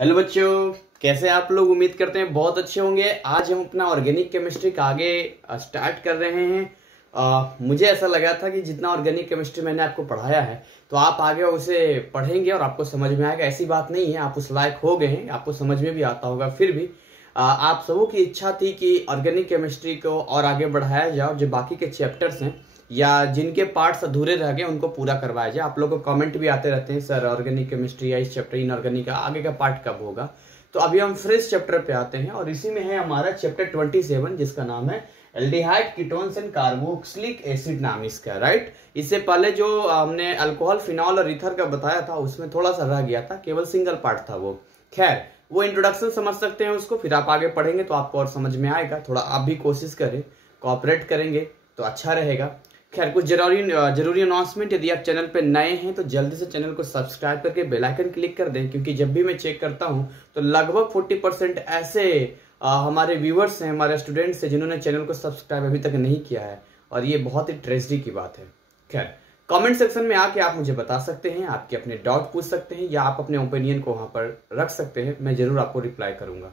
Hello बच्चों, कैसे आप लोग? उम्मीद करते हैं बहुत अच्छे होंगे। आज हम अपना ऑर्गेनिक केमिस्ट्री का आगे स्टार्ट कर रहे हैं। मुझे ऐसा लगा था कि जितना ऑर्गेनिक केमिस्ट्री मैंने आपको पढ़ाया है तो आप आगे उसे पढ़ेंगे और आपको समझ में आएगा। ऐसी बात नहीं है, आप उस लायक हो गए हैं, आपको समझ में भी आता होगा। फिर भी आप सबों की इच्छा थी कि ऑर्गेनिक केमिस्ट्री को और आगे बढ़ाया जाए, जो बाकी के चैप्टर्स हैं या जिनके पार्ट्स अधूरे रह गए उनको पूरा करवाया जाए। आप लोगों को कमेंट भी आते रहते हैं, सर ऑर्गेनिक केमिस्ट्री या इस चैप्टर इनऑर्गेनिक का आगे का पार्ट कब होगा। तो अभी हम फ्रेश चैप्टर पे आते हैं और इसी में है हमारा चैप्टर 27 जिसका नाम है aldehyde ketones and carboxylic acid नाम इसका, राइट। इससे पहले जो हमने अल्कोहल, फिनॉल और ईथर का बताया था उसमें थोड़ा सा रह गया था, केवल सिंगल पार्ट था वो। खैर, वो इंट्रोडक्शन समझ सकते हैं उसको, फिर आप आगे पढ़ेंगे तो आपको और समझ में आएगा। थोड़ा आप भी कोशिश करें, कोऑपरेट करेंगे तो अच्छा रहेगा। खैर, कुछ जरूरी अनाउंसमेंट, यदि आप चैनल पे नए हैं तो जल्दी से चैनल को सब्सक्राइब करके बेल आइकन क्लिक कर दें, क्योंकि जब भी मैं चेक करता हूं तो लगभग 40% ऐसे हमारे व्यूअर्स हैं, हमारे स्टूडेंट्स हैं जिन्होंने चैनल को सब्सक्राइब अभी तक नहीं किया है, और ये बहुत ही ट्रेजेडी की बात है। खैर, कमेंट सेक्शन में आके आप मुझे बता सकते हैं, आपके अपने डाउट पूछ सकते हैं या आप अपने ओपिनियन को वहां पर रख सकते हैं, मैं जरूर आपको रिप्लाई करूंगा।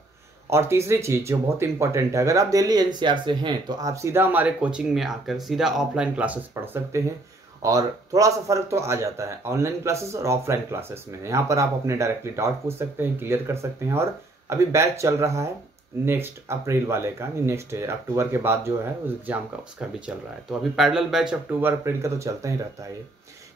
और तीसरी चीज जो बहुत इंपॉर्टेंट है, अगर आप दिल्ली एनसीआर से हैं तो आप सीधा हमारे कोचिंग में आकर सीधा ऑफलाइन क्लासेस पढ़ सकते हैं। और थोड़ा सा फर्क तो आ जाता है ऑनलाइन क्लासेस और ऑफलाइन क्लासेस में। यहाँ पर आप अपने डायरेक्टली डाउट पूछ सकते हैं, क्लियर कर सकते हैं। और अभी बैच चल रहा है नेक्स्ट अप्रैल वाले का, नहीं नेक्स्ट अक्टूबर के बाद जो है उस एग्जाम का, उसका भी चल रहा है। तो अभी पैरेलल बैच अक्टूबर अप्रैल का तो चलता ही रहता है।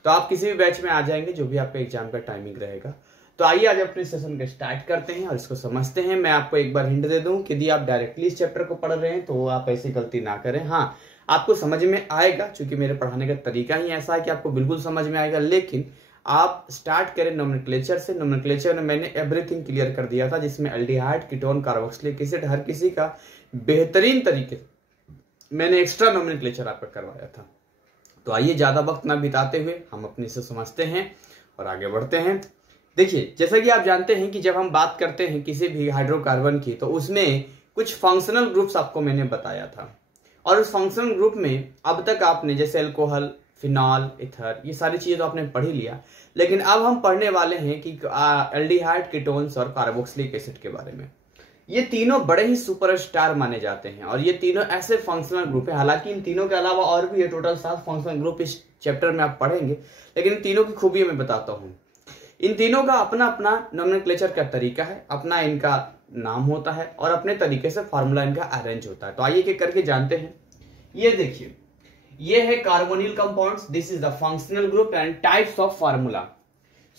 तो आप किसी भी बैच में आ जाएंगे जो भी आपका एग्जाम का टाइमिंग रहेगा। तो आइए आज अपने सेशन को स्टार्ट करते हैं और इसको समझते हैं। मैं आपको एक बार हिंट दे दूं कि यदि आप डायरेक्टली इस चैप्टर को पढ़ रहे हैं तो आप ऐसी गलती ना करें। हाँ, आपको समझ में आएगा, क्योंकि मेरे पढ़ाने का तरीका ही ऐसा है कि आपको बिल्कुल समझ में आएगा। लेकिन आप स्टार्ट करें नोमेनक्लेचर से। नोमेनक्लेचर में मैंने एवरीथिंग क्लियर कर दिया था, जिसमें एल्डिहाइड, कीटोन, कार्बोक्सिलिक एसिड, हर किसी का बेहतरीन तरीके मैंने एक्स्ट्रा नोमेनक्लेचर आपका करवाया था। तो आइए ज्यादा वक्त ना बिताते हुए हम अपने से समझते हैं और आगे बढ़ते हैं। देखिए, जैसा कि आप जानते हैं कि जब हम बात करते हैं किसी भी हाइड्रोकार्बन की तो उसमें कुछ फंक्शनल ग्रुप्स आपको मैंने बताया था, और उस फंक्शनल ग्रुप में अब तक आपने जैसे अल्कोहल, फिनॉल, ईथर, ये सारी चीजें तो आपने पढ़ ही लिया। लेकिन अब हम पढ़ने वाले हैं कि एल्डिहाइड, कीटोन्स और कार्बोक्सिलिक एसिड के बारे में। ये तीनों बड़े ही सुपरस्टार माने जाते हैं और ये तीनों ऐसे फंक्शनल ग्रुप है। हालांकि इन तीनों के अलावा और भी है, टोटल 7 फंक्शनल ग्रुप इस चैप्टर में आप पढ़ेंगे, लेकिन इन तीनों की खूबियां मैं बताता हूं। इन तीनों का अपना अपना नोमेनक्लेचर का तरीका है, अपना इनका नाम होता है और अपने तरीके से फार्मूला इनका अरेंज होता है। तो आइए एक करके जानते हैं। ये देखिए, ये है carbonyl compounds, this is the functional group and types of formula.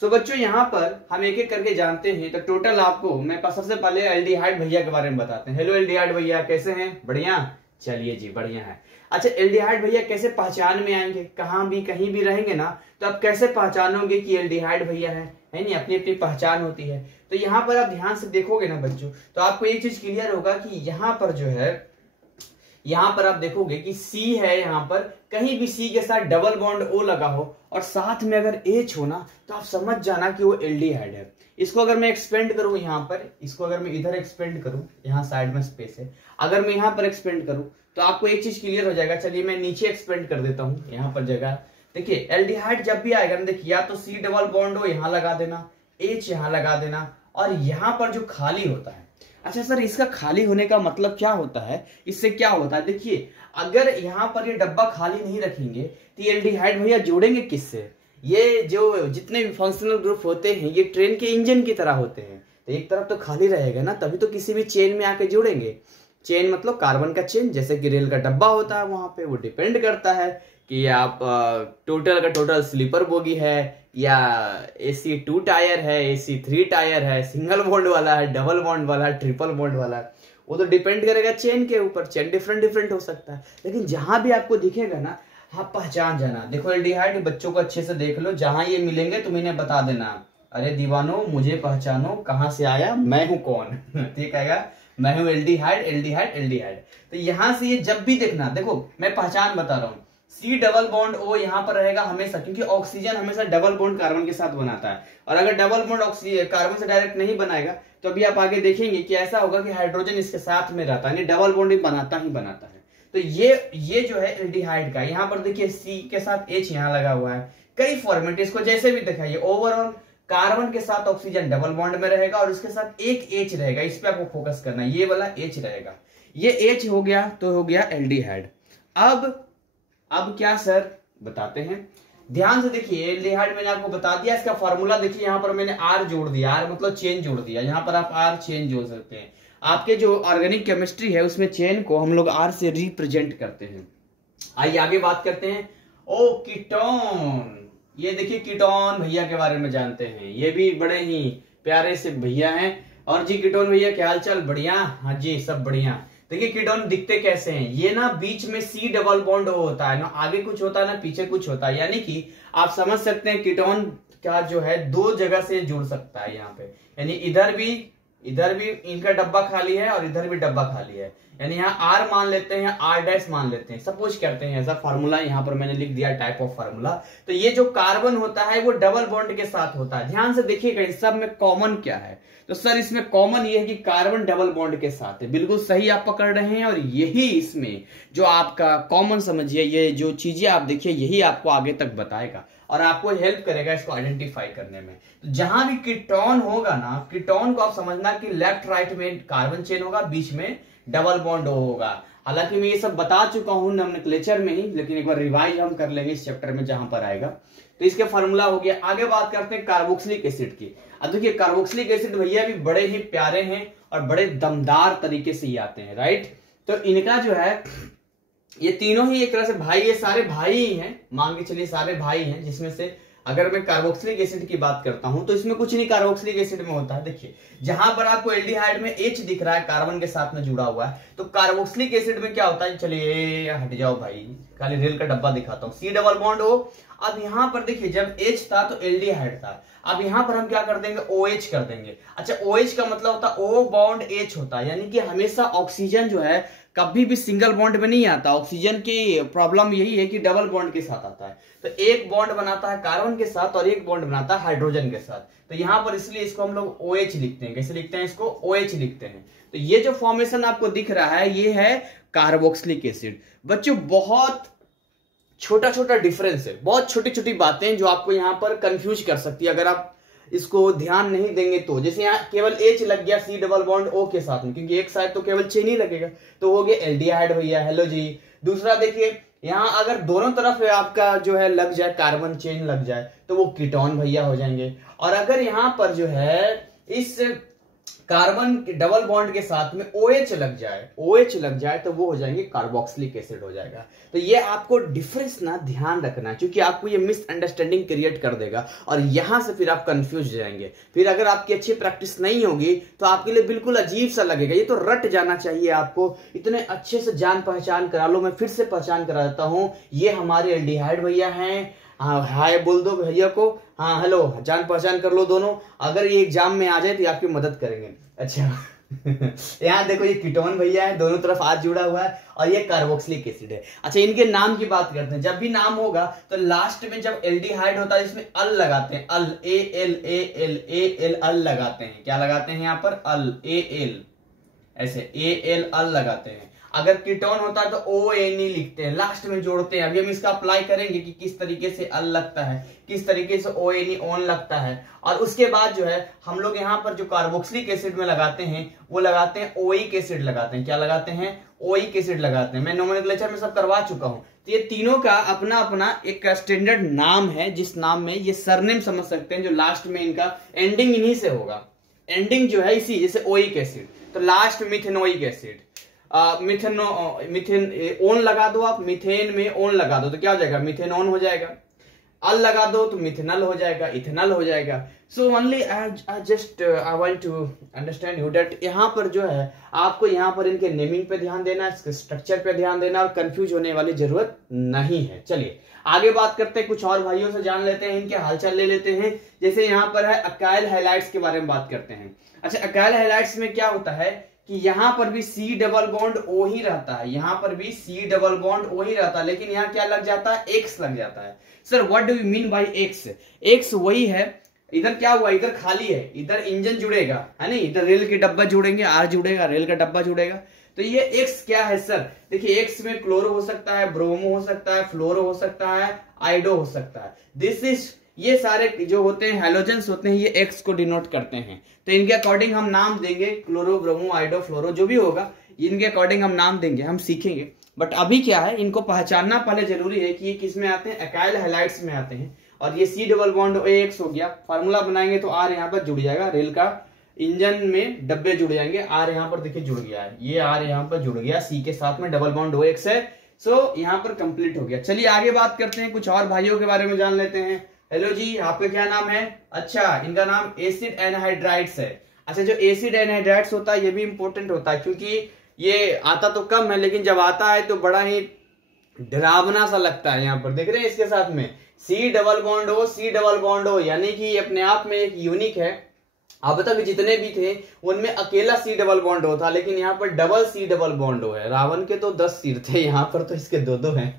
So बच्चों, यहाँ पर हम एक एक करके जानते हैं। तो टोटल आपको मैं सबसे पहले एल्डिहाइड भैया के बारे में बताते हैं। हेलो एल्डिहाइड भैया, कैसे हैं? बढ़िया, चलिए जी, बढ़िया है। अच्छा, एल्डिहाइड भैया कैसे पहचान में आएंगे? कहां भी कहीं भी रहेंगे ना तो आप कैसे पहचानोगे कि एल्डिहाइड भैया है नहीं? अपनी अपनी पहचान होती है। तो यहाँ पर आप ध्यान से देखोगे ना बच्चों, तो आपको एक चीज क्लियर होगा कि यहाँ पर जो है, यहाँ पर आप देखोगे कि C है, यहाँ पर कहीं भी C के साथ डबल बॉन्ड O लगा हो और साथ में अगर H हो ना तो आप समझ जाना कि वो एल्डिहाइड है। इसको अगर मैं एक्सपेंड करूं यहाँ पर, इसको अगर मैं इधर एक्सपेंड करूं, यहाँ साइड में स्पेस है, अगर मैं यहाँ पर एक्सपेंड करूं तो आपको एक चीज क्लियर हो जाएगा। चलिए मैं नीचे एक्सपेंड कर देता हूं, यहाँ पर जगह। देखिए, एल्डिहाइड जब भी आएगा ना, देखिए या तो C डबल बॉन्ड हो यहाँ लगा देना, H यहाँ लगा देना, और यहाँ पर जो खाली होता है। अच्छा सर, इसका खाली होने का मतलब क्या होता है? इससे क्या होता है? देखिए, अगर यहाँ पर ये डब्बा खाली नहीं रखेंगे तो ये एल्डिहाइड भैया जोड़ेंगे किससे? ये जो जितने भी फंक्शनल ग्रुप होते हैं ये ट्रेन के इंजन की तरह होते हैं। तो एक तरफ तो खाली रहेगा ना, तभी तो किसी भी चेन में आके जुड़ेंगे। चेन मतलब कार्बन का चेन, जैसे कि रेल का डब्बा होता है, वहां पे वो डिपेंड करता है कि आप टोटल का टोटल स्लीपर बोगी है या AC 2 टायर है, AC 3 टायर है, सिंगल बॉन्ड वाला है, डबल बॉन्ड वाला है, ट्रिपल बॉन्ड वाला है। वो तो डिपेंड करेगा चेन के ऊपर। चेन डिफरेंट डिफरेंट हो सकता है, लेकिन जहां भी आपको दिखेगा ना, हाँ पहचान जाना। देखो एल्डिहाइड, बच्चों को अच्छे से देख लो, जहां ये मिलेंगे तुम इन्हें बता देना, अरे दीवानो मुझे पहचानो, कहां से आया, मैं हूं कौन। ठीक है, मैं हूं एल्डिहाइड, एल्डिहाइड, एल्डिहाइड। तो यहां से ये जब भी देखना, देखो मैं पहचान बता रहा हूँ, C डबल बॉन्ड O यहाँ पर रहेगा हमेशा, क्योंकि ऑक्सीजन हमेशा डबल बॉन्ड कार्बन के साथ बनाता है। और अगर डबल बॉन्ड ऑक्सीजन कार्बन से डायरेक्ट नहीं बनाएगा तो अभी आप आगे देखेंगे कि ऐसा होगा कि हाइड्रोजन इसके साथ में रहता है, डबल बॉन्ड ही बनाता है। तो ये जो है एल्डिहाइड का, यहाँ पर देखिए C के साथ H यहाँ लगा हुआ है। कई फॉर्मेट, इसको जैसे भी दिखाइए, ओवरऑल कार्बन के साथ ऑक्सीजन डबल बॉन्ड में रहेगा और उसके साथ एक H रहेगा, इस पे आपको फोकस करना है, ये वाला H रहेगा। ये H हो गया तो हो गया एल्डिहाइड। अब क्या सर बताते हैं, ध्यान से देखिए। एल्डिहाइड मैंने आपको बता दिया, इसका फॉर्मूला देखिए, यहां पर मैंने R जोड़ दिया, R मतलब चेन जोड़ दिया, यहां पर आप R चेन जोड़ सकते हैं। आपके जो ऑर्गेनिक केमिस्ट्री है उसमें चेन को हम लोग R से रिप्रेजेंट करते हैं। आइए आगे बात करते हैं। ओ कीटोन, ये देखिए कीटोन भैया के बारे में जानते हैं, ये भी बड़े ही प्यारे से भैया हैं। और जी कीटोन भैया क्या हाल चाल, बढ़िया? हाँ जी सब बढ़िया। देखिए कीटोन दिखते कैसे हैं, ये ना बीच में C डबल बॉन्ड होता है ना, आगे कुछ होता है ना पीछे कुछ होता है, यानी कि आप समझ सकते हैं कीटोन का जो है दो जगह से जुड़ सकता है यहाँ पे, यानी इधर भी इनका डब्बा खाली है और इधर भी डब्बा खाली है, यानी यहाँ R मान लेते हैं, R डैश मान लेते हैं, सपोज करते हैं ऐसा फार्मूला यहाँ पर मैंने लिख दिया, टाइप ऑफ फार्मूला। तो ये जो कार्बन होता है वो डबल बॉन्ड के साथ होता है। ध्यान से देखिएगा इन सब में कॉमन क्या है, तो सर इसमें कॉमन ये है कि कार्बन डबल बॉन्ड के साथ है, बिल्कुल सही आप पकड़ रहे हैं। और यही इसमें जो आपका कॉमन समझिए, ये जो चीजें आप देखिए यही आपको आगे तक बताएगा और आपको हेल्प करेगा इसको आइडेंटिफाई करने में। तो जहां भी कीटोन होगा ना, कीटोन को आप समझना कि लेफ्ट राइट में कार्बन चेन होगा, बीच में डबल बॉन्ड होगा। हालांकि मैं ये सब बता चुका हूं नोमेनक्लेचर में ही, लेकिन एक बार रिवाइज हम कर लेंगे इस चैप्टर में जहां पर आएगा। तो इसके फार्मूला हो गया। आगे बात करते हैं कार्बोक्सिलिक एसिड की। अब देखिए कार्बोक्सिलिक एसिड भैया भी बड़े ही प्यारे हैं और बड़े दमदार तरीके से ही आते हैं, राइट। तो इनका जो है ये तीनों ही एक तरह से भाई, ये सारे भाई ही हैं, मान के चलिए सारे भाई हैं, जिसमें से अगर मैं कार्बोक्सिलिक एसिड की बात करता हूं तो इसमें कुछ नहीं कार्बोक्सिलिक एसिड में होता है। देखिए जहां पर आपको एल्डिहाइड में H दिख रहा है कार्बन के साथ में जुड़ा हुआ है, तो कार्बोक्सिलिक एसिड में क्या होता है, चलिए हट जाओ भाई, खाली रेल का डब्बा दिखाता हूं, C डबल बॉन्ड हो। अब यहां पर देखिए जब H था तो एल्डिहाइड था, अब यहां पर हम क्या कर देंगे, OH कर देंगे। अच्छा OH का मतलब होता है O बॉन्ड H होता है, यानी कि हमेशा ऑक्सीजन जो है कभी भी सिंगल बॉन्ड में नहीं आता। ऑक्सीजन की प्रॉब्लम यही है कि डबल बॉन्ड के साथ आता है, तो एक बॉन्ड बनाता है कार्बन के साथ और एक बॉन्ड बनाता है हाइड्रोजन के साथ। तो यहां पर इसलिए इसको हम लोग OH लिखते हैं। कैसे लिखते हैं इसको, OH लिखते हैं। तो ये जो फॉर्मेशन आपको दिख रहा है ये है कार्बोक्सिलिक एसिड। बच्चों बहुत छोटा छोटा डिफरेंस है, बहुत छोटी छोटी बातें जो आपको यहाँ पर कंफ्यूज कर सकती है अगर आप इसको ध्यान नहीं देंगे तो। जैसे यहाँ केवल H लग गया C डबल बॉन्ड O के साथ में, क्योंकि एक साइड तो केवल चेन ही लगेगा, तो हो गया एल्डिहाइड भैया, हेलो जी। दूसरा देखिए यहाँ अगर दोनों तरफ आपका जो है लग जाए, कार्बन चेन लग जाए, तो वो कीटोन भैया हो जाएंगे। और अगर यहाँ पर जो है इस कार्बन के डबल बॉन्ड के साथ में OH लग जाए तो वो हो जाएंगे कार्बोक्सिलिक एसिड हो जाएगा। तो ये आपको डिफरेंस ना ध्यान रखना है, क्योंकि आपको ये मिसअंडरस्टैंडिंग क्रिएट कर देगा और यहां से फिर आप कंफ्यूज हो जाएंगे। फिर अगर आपकी अच्छी प्रैक्टिस नहीं होगी तो आपके लिए बिल्कुल अजीब सा लगेगा। ये तो रट जाना चाहिए आपको, इतने अच्छे से जान पहचान करा लो। मैं फिर से पहचान करा देता हूं, ये हमारे एल्डिहाइड भैया हैं। हाँ हाय बोल दो भैया को, हाँ हेलो, जान पहचान कर लो दोनों। अगर ये एग्जाम में आ जाए तो आपकी मदद करेंगे। अच्छा यहाँ देखो ये कीटोन भैया है, दोनों तरफ हाथ जुड़ा हुआ है, और ये कार्बोक्सिलिक एसिड है। अच्छा इनके नाम की बात करते हैं। जब भी नाम होगा तो लास्ट में जब एल्डिहाइड होता है इसमें अल लगाते हैं, अल, AL अल लगाते हैं। क्या लगाते हैं यहाँ पर, अल, AL, ऐसे AL अल लगाते हैं। अगर कीटोन होता है तो ONE लिखते हैं, लास्ट में जोड़ते हैं। अभी हम इसका अप्लाई करेंगे कि किस तरीके से अल लगता है, किस तरीके से ONE ऑन लगता है। और उसके बाद जो है हम लोग यहाँ पर जो कार्बोक्सिलिक एसिड में लगाते हैं वो लगाते हैं ओइक एसिड लगाते हैं। क्या लगाते हैं, ओइक एसिड लगाते हैं। मैं नोमेनक्लेचर में सब करवा चुका हूं। तो ये तीनों का अपना अपना एक स्टैंडर्ड नाम है, जिस नाम में ये सरनेम समझ सकते हैं, जो लास्ट में इनका एंडिंग इन्हीं से होगा। एंडिंग जो है इसी, जैसे ओइक एसिड तो last methanoic acid, methane own लगा दो आप, मिथेन में ओन लगा दो तो क्या हो जाएगा, मिथेनोन हो जाएगा। अल लगा दो तो मिथेनल हो जाएगा, इथेनल हो जाएगा। So only I just I want to understand you that यहाँ पर जो है आपको यहाँ पर इनके नेमिंग पे ध्यान देना, इसके स्ट्रक्चर पे ध्यान देना, और कंफ्यूज होने वाली जरूरत नहीं है। चलिए आगे बात करते हैं, कुछ और भाइयों से जान लेते हैं, इनके हालचाल ले लेते हैं। जैसे यहाँ पर है अकाइल हैलाइड्स के बारे में बात करते हैं। अच्छा अकाइल हैलाइड्स में क्या होता है कि यहां पर भी C डबल बॉन्ड O ही रहता है, यहां पर भी C डबल बॉन्ड O ही रहता है, लेकिन यहाँ क्या लग जाता है, X लग जाता है। Sir what do you mean by X? X वही है, इधर क्या हुआ, इधर खाली है, इधर इंजन जुड़ेगा है नहीं, इधर रेल के डब्बा जुड़ेंगे, R जुड़ेगा, रेल का डब्बा जुड़ेगा। तो ये X क्या है सर, देखिए X में क्लोरो हो सकता है, ब्रोमो हो सकता है, फ्लोरो हो सकता है, आइडो हो सकता है। दिस इज ये सारे जो होते हैं हैलोजेंस होते हैं, ये एक्स को डिनोट करते हैं। तो इनके अकॉर्डिंग हम नाम देंगे, क्लोरो, ब्रोमो, आइडो, फ्लोरो, जो भी होगा इनके अकॉर्डिंग हम नाम देंगे, हम सीखेंगे। बट अभी क्या है, इनको पहचानना पहले जरूरी है कि ये किस में आते हैं, एकाइल हैलाइड्स में आते हैं। और ये C डबल बॉन्ड OX हो गया, फार्मूला बनाएंगे तो R यहाँ पर जुड़ जाएगा, रेल का इंजन में डब्बे जुड़ जाएंगे, R यहाँ पर देखिए जुड़ गया है, ये R यहाँ पर जुड़ गया, C के साथ में डबल बॉन्ड OX है। सो यहाँ पर कंप्लीट हो गया। चलिए आगे बात करते हैं, कुछ और भाइयों के बारे में जान लेते हैं। हेलो जी, आपका क्या नाम है? अच्छा, इनका नाम एसिड एनहाइड्राइड्स है। अच्छा, जो एसिड एनहाइड्राइड्स होता है ये भी इंपॉर्टेंट होता है, क्योंकि ये आता तो कम है लेकिन जब आता है तो बड़ा ही डरावना सा लगता है। यहाँ पर देख रहे हैं इसके साथ में C double bond O, C double bond O, यानी कि अपने आप में एक यूनिक है। अब तक जितने भी थे उनमें अकेला C डबल बॉन्ड O था, लेकिन यहाँ पर double C double bond O है। रावण के तो 10 सिर थे, यहाँ पर तो इसके 2-2 हैं।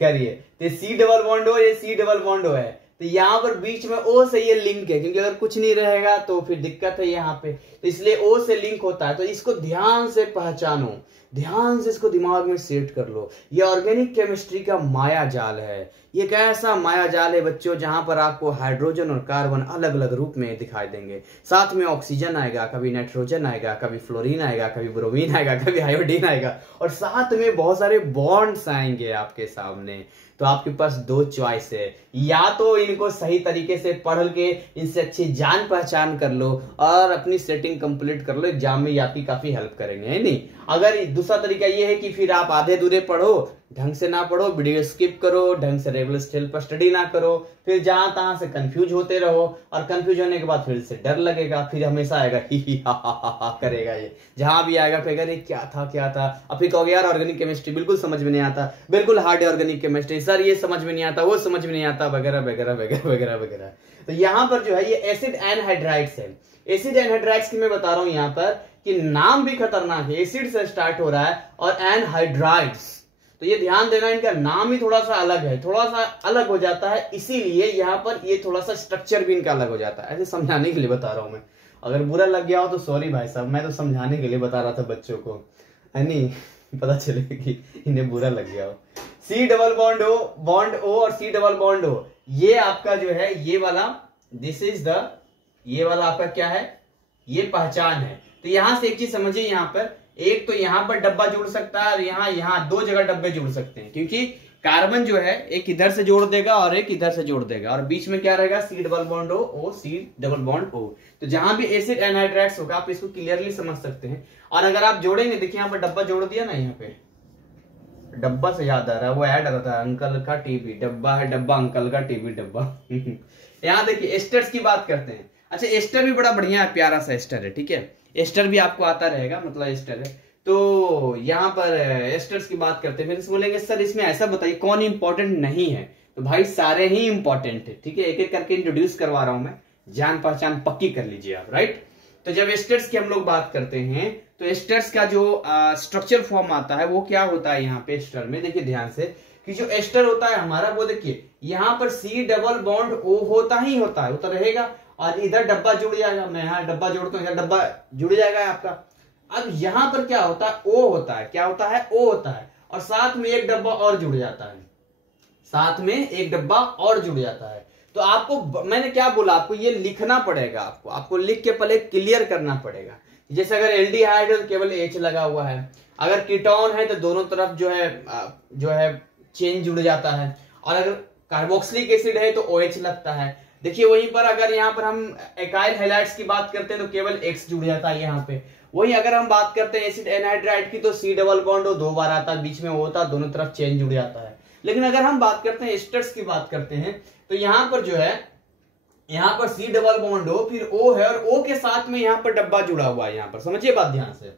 करिए, तो C डबल बॉन्ड O, ये C डबल बॉन्ड O है, तो यहाँ पर बीच में O से ये लिंक है, क्योंकि अगर कुछ नहीं रहेगा तो फिर दिक्कत है यहाँ पे, तो इसलिए O से लिंक होता है। तो इसको ध्यान से पहचानो, ध्यान से इसको दिमाग में सेट कर लो। ये ऑर्गेनिक केमिस्ट्री का माया जाल है। ये कैसा माया जाल है बच्चों, जहां पर आपको हाइड्रोजन और कार्बन अलग अलग रूप में दिखाई देंगे, साथ में ऑक्सीजन आएगा, कभी नाइट्रोजन आएगा, कभी फ्लोरीन आएगा, कभी ब्रोमीन आएगा, कभी आयोडीन आएगा, और साथ में बहुत सारे बॉन्ड्स आएंगे आपके सामने। तो आपके पास 2 चॉइस है, या तो इनको सही तरीके से पढ़ के इनसे अच्छी जान पहचान कर लो और अपनी सेटिंग कंप्लीट कर लो, एग्जाम में ये आपकी काफी हेल्प करेंगे, है नहीं। अगर दूसरा तरीका ये है कि फिर आप आधे दूरे पढ़ो, ढंग से ना पढ़ो, वीडियो स्किप करो, ढंग से रेगुलर स्टाइल पर स्टडी ना करो, फिर जहां तहां से कंफ्यूज होते रहो, और कंफ्यूज होने के बाद फिर से डर लगेगा, फिर हमेशा आएगा ही हा करेगा, ये जहां भी आएगा फिर ये क्या था। अब फिर कहोगे यार ऑर्गेनिक केमिस्ट्री बिल्कुल समझ में नहीं आता, बिल्कुल हार्ड है ऑर्गेनिक केमिस्ट्री सर, ये समझ में नहीं आता, वो समझ में नहीं आता, वगैरह वगैरह वगैरह वगैरह वगैरह। तो यहाँ पर जो है ये एसिड एनहाइड्राइड्स है। एसिड एनहाइड्राइड्स की मैं बता रहा हूं यहाँ पर कि नाम भी खतरनाक है, एसिड से स्टार्ट हो रहा है और एनहाइड्राइड्स, तो ये ध्यान देना, इनका नाम ही थोड़ा सा अलग है, थोड़ा सा अलग हो जाता है, इसीलिए यहाँ पर ये थोड़ा सा स्ट्रक्चर भी इनका अलग हो जाता है। ऐसे समझाने के लिए बता रहा हूं मैं, अगर बुरा लग गया हो तो सॉरी भाई साहब, मैं तो समझाने के लिए बता रहा था बच्चों को, है नहीं, पता चले कि इन्हें बुरा लग गया हो। C डबल बॉन्ड O और C डबल बॉन्ड O, ये आपका जो है ये वाला, दिस इज द, ये वाला आपका क्या है, ये पहचान है। तो यहां से एक चीज समझिए, यहाँ पर एक तो यहाँ पर डब्बा जुड़ सकता है और यहाँ 2 जगह डब्बे जुड़ सकते हैं, क्योंकि कार्बन जो है एक इधर से जोड़ देगा और एक इधर से जोड़ देगा, और बीच में क्या रहेगा, C double bond O, C double bond O। तो जहां भी एसिड एनहाइड्राइड्स होगा आप इसको क्लियरली समझ सकते हैं। और अगर आप जोड़ेंगे, देखिए यहाँ पर डब्बा जोड़ दिया ना, यहाँ पे डब्बा से याद आ रहा है, वो ऐड आता है अंकल का टीवी डब्बा है, डब्बा अंकल का टीवी डब्बा। यहाँ देखिए एस्टर्स की बात करते हैं। अच्छा, एस्टर भी बड़ा बढ़िया है, प्यारा सा एस्टर है, ठीक है, एस्टर भी आपको आता रहेगा, मतलब एस्टर है। तो यहाँ पर एस्टर्स की बात करते हैं, फिर बोलेंगे सर इसमें ऐसा बताइए कौन इंपॉर्टेंट नहीं है, तो भाई सारे ही इंपॉर्टेंट है, ठीक है, एक एक करके इंट्रोड्यूस करवा रहा हूं मैं, जान पहचान पक्की कर लीजिए आप, राइट। तो जब एस्टर्स की हम लोग बात करते हैं तो एस्टर्स का जो स्ट्रक्चर फॉर्म आता है वो क्या होता है यहाँ पे एस्टर में, देखिए ध्यान से, कि जो एस्टर होता है हमारा, वो देखिए यहाँ पर C डबल बॉन्ड O होता ही होता है, वो तो रहेगा, और इधर डब्बा जुड़ जाएगा, मैं यहाँ डब्बा जोड़ता हूँ, इधर डब्बा जुड़ जाएगा आपका। अब यहाँ पर क्या होता है, O होता है, क्या होता है, O होता है, और साथ में एक डब्बा और जुड़ जाता है, साथ में एक डब्बा और जुड़ जाता है। तो आपको मैंने क्या बोला, आपको ये लिखना पड़ेगा, आपको लिख के पहले क्लियर करना पड़ेगा। जैसे अगर एल्डिहाइड है तो केवल H लगा हुआ है, अगर कीटोन है तो दोनों तरफ जो है चेन जुड़ जाता है, और अगर कार्बोक्सिलिक एसिड है तो OH लगता है। देखिए वहीं पर अगर यहाँ पर हम एकाइल हैलाइड्स की बात करते हैं तो केवल X जुड़ जाता है यहाँ पे। वही अगर हम बात करते हैं एसिड एनहाइड्राइड की तो C डबल बॉन्ड O 2 बार आता है, बीच में O होता है, दोनों तरफ चेन जुड़ जाता है। लेकिन अगर हम बात करते हैं एस्टर्स की बात करते हैं तो यहाँ पर जो है, यहाँ पर C डबल बॉन्ड O, फिर O है, और O के साथ में यहाँ पर डब्बा जुड़ा हुआ है, यहाँ पर समझिए बात ध्यान से।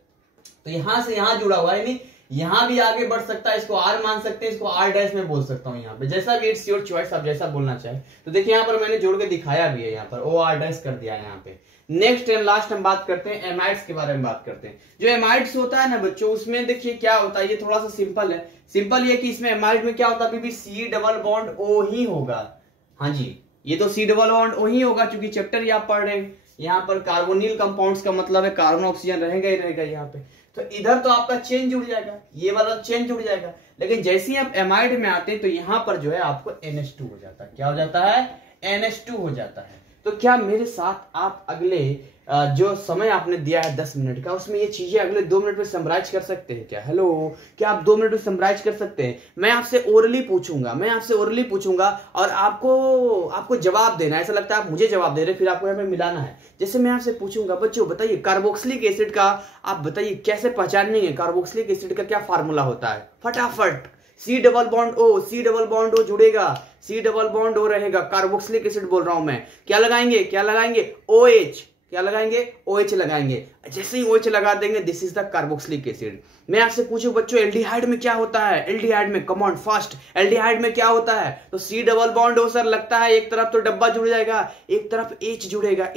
तो यहाँ से यहाँ जुड़ा हुआ है, यानी यहाँ भी आगे बढ़ सकता है, इसको R मान सकते हैं, इसको R डैश में बोल सकता हूँ, यहाँ पे जैसा भी, इट्स योर चॉइस, आप जैसा बोलना चाहे। तो देखिए यहाँ पर मैंने जोड़ के दिखाया भी है, यहाँ पर O R डैश कर दिया है यहाँ पे। नेक्स्ट एंड लास्ट हम बात करते हैं एमाइड्स के बारे में बात करते हैं। जो एमाइड्स होता है ना बच्चों, उसमें देखिए क्या होता है, ये थोड़ा सा सिंपल है। सिंपल ये कि इसमें एमाइड में क्या होता है, अभी भी C डबल बॉन्ड O ही होगा। हाँ जी, ये तो C डबल बॉन्ड O ही होगा, क्योंकि चैप्टर ही आप पढ़ रहे हैं। यहाँ पर कार्बोनिल कंपाउंड्स का मतलब है कार्बन ऑक्सीजन रहेगा ही रहेगा यहाँ पे। तो इधर तो आपका चेन जुड़ जाएगा, ये वाला चेन जुड़ जाएगा। लेकिन जैसे ही आप एमाइड में आते हैं तो यहां पर जो है आपको NH2 हो जाता है। क्या हो जाता है? NH2 हो जाता है। तो क्या मेरे साथ आप अगले जो समय आपने दिया है 10 मिनट का, उसमें ये चीजें अगले 2 मिनट में समराइज कर सकते हैं क्या? हेलो, क्या आप 2 मिनट में समराइज कर सकते हैं? मैं आपसे ओरली पूछूंगा और आपको जवाब देना है। ऐसा लगता है आप मुझे जवाब दे रहे, फिर आपको यहाँ पे मिलाना है। जैसे मैं आपसे पूछूंगा, बच्चों बताइए कार्बोक्सिलिक एसिड का आप बताइए कैसे पहचानेंगे, कार्बोक्सिलिक एसिड का क्या फार्मूला होता है? फटाफट C डबल बॉन्ड O जुड़ेगा, C डबल बॉन्ड O रहेगा। कार्बोक्सिलिक एसिड बोल रहा हूं मैं। क्या लगाएंगे OH। क्या लगाएंगे? OH लगाएंगे। जैसे ही OH लगा देंगे, this is the carboxylic acid. मैं आपसे पूछूं बच्चों एल्डिहाइड में क्या होता है? एल्डिहाइड में, कम ऑन फास्ट, एल्डिहाइड में क्या होता है? तो C double bond O sir लगता है एक तरफ तो डब्बा जुड़ जाएगा, एक तरफ H जुड़ेगा,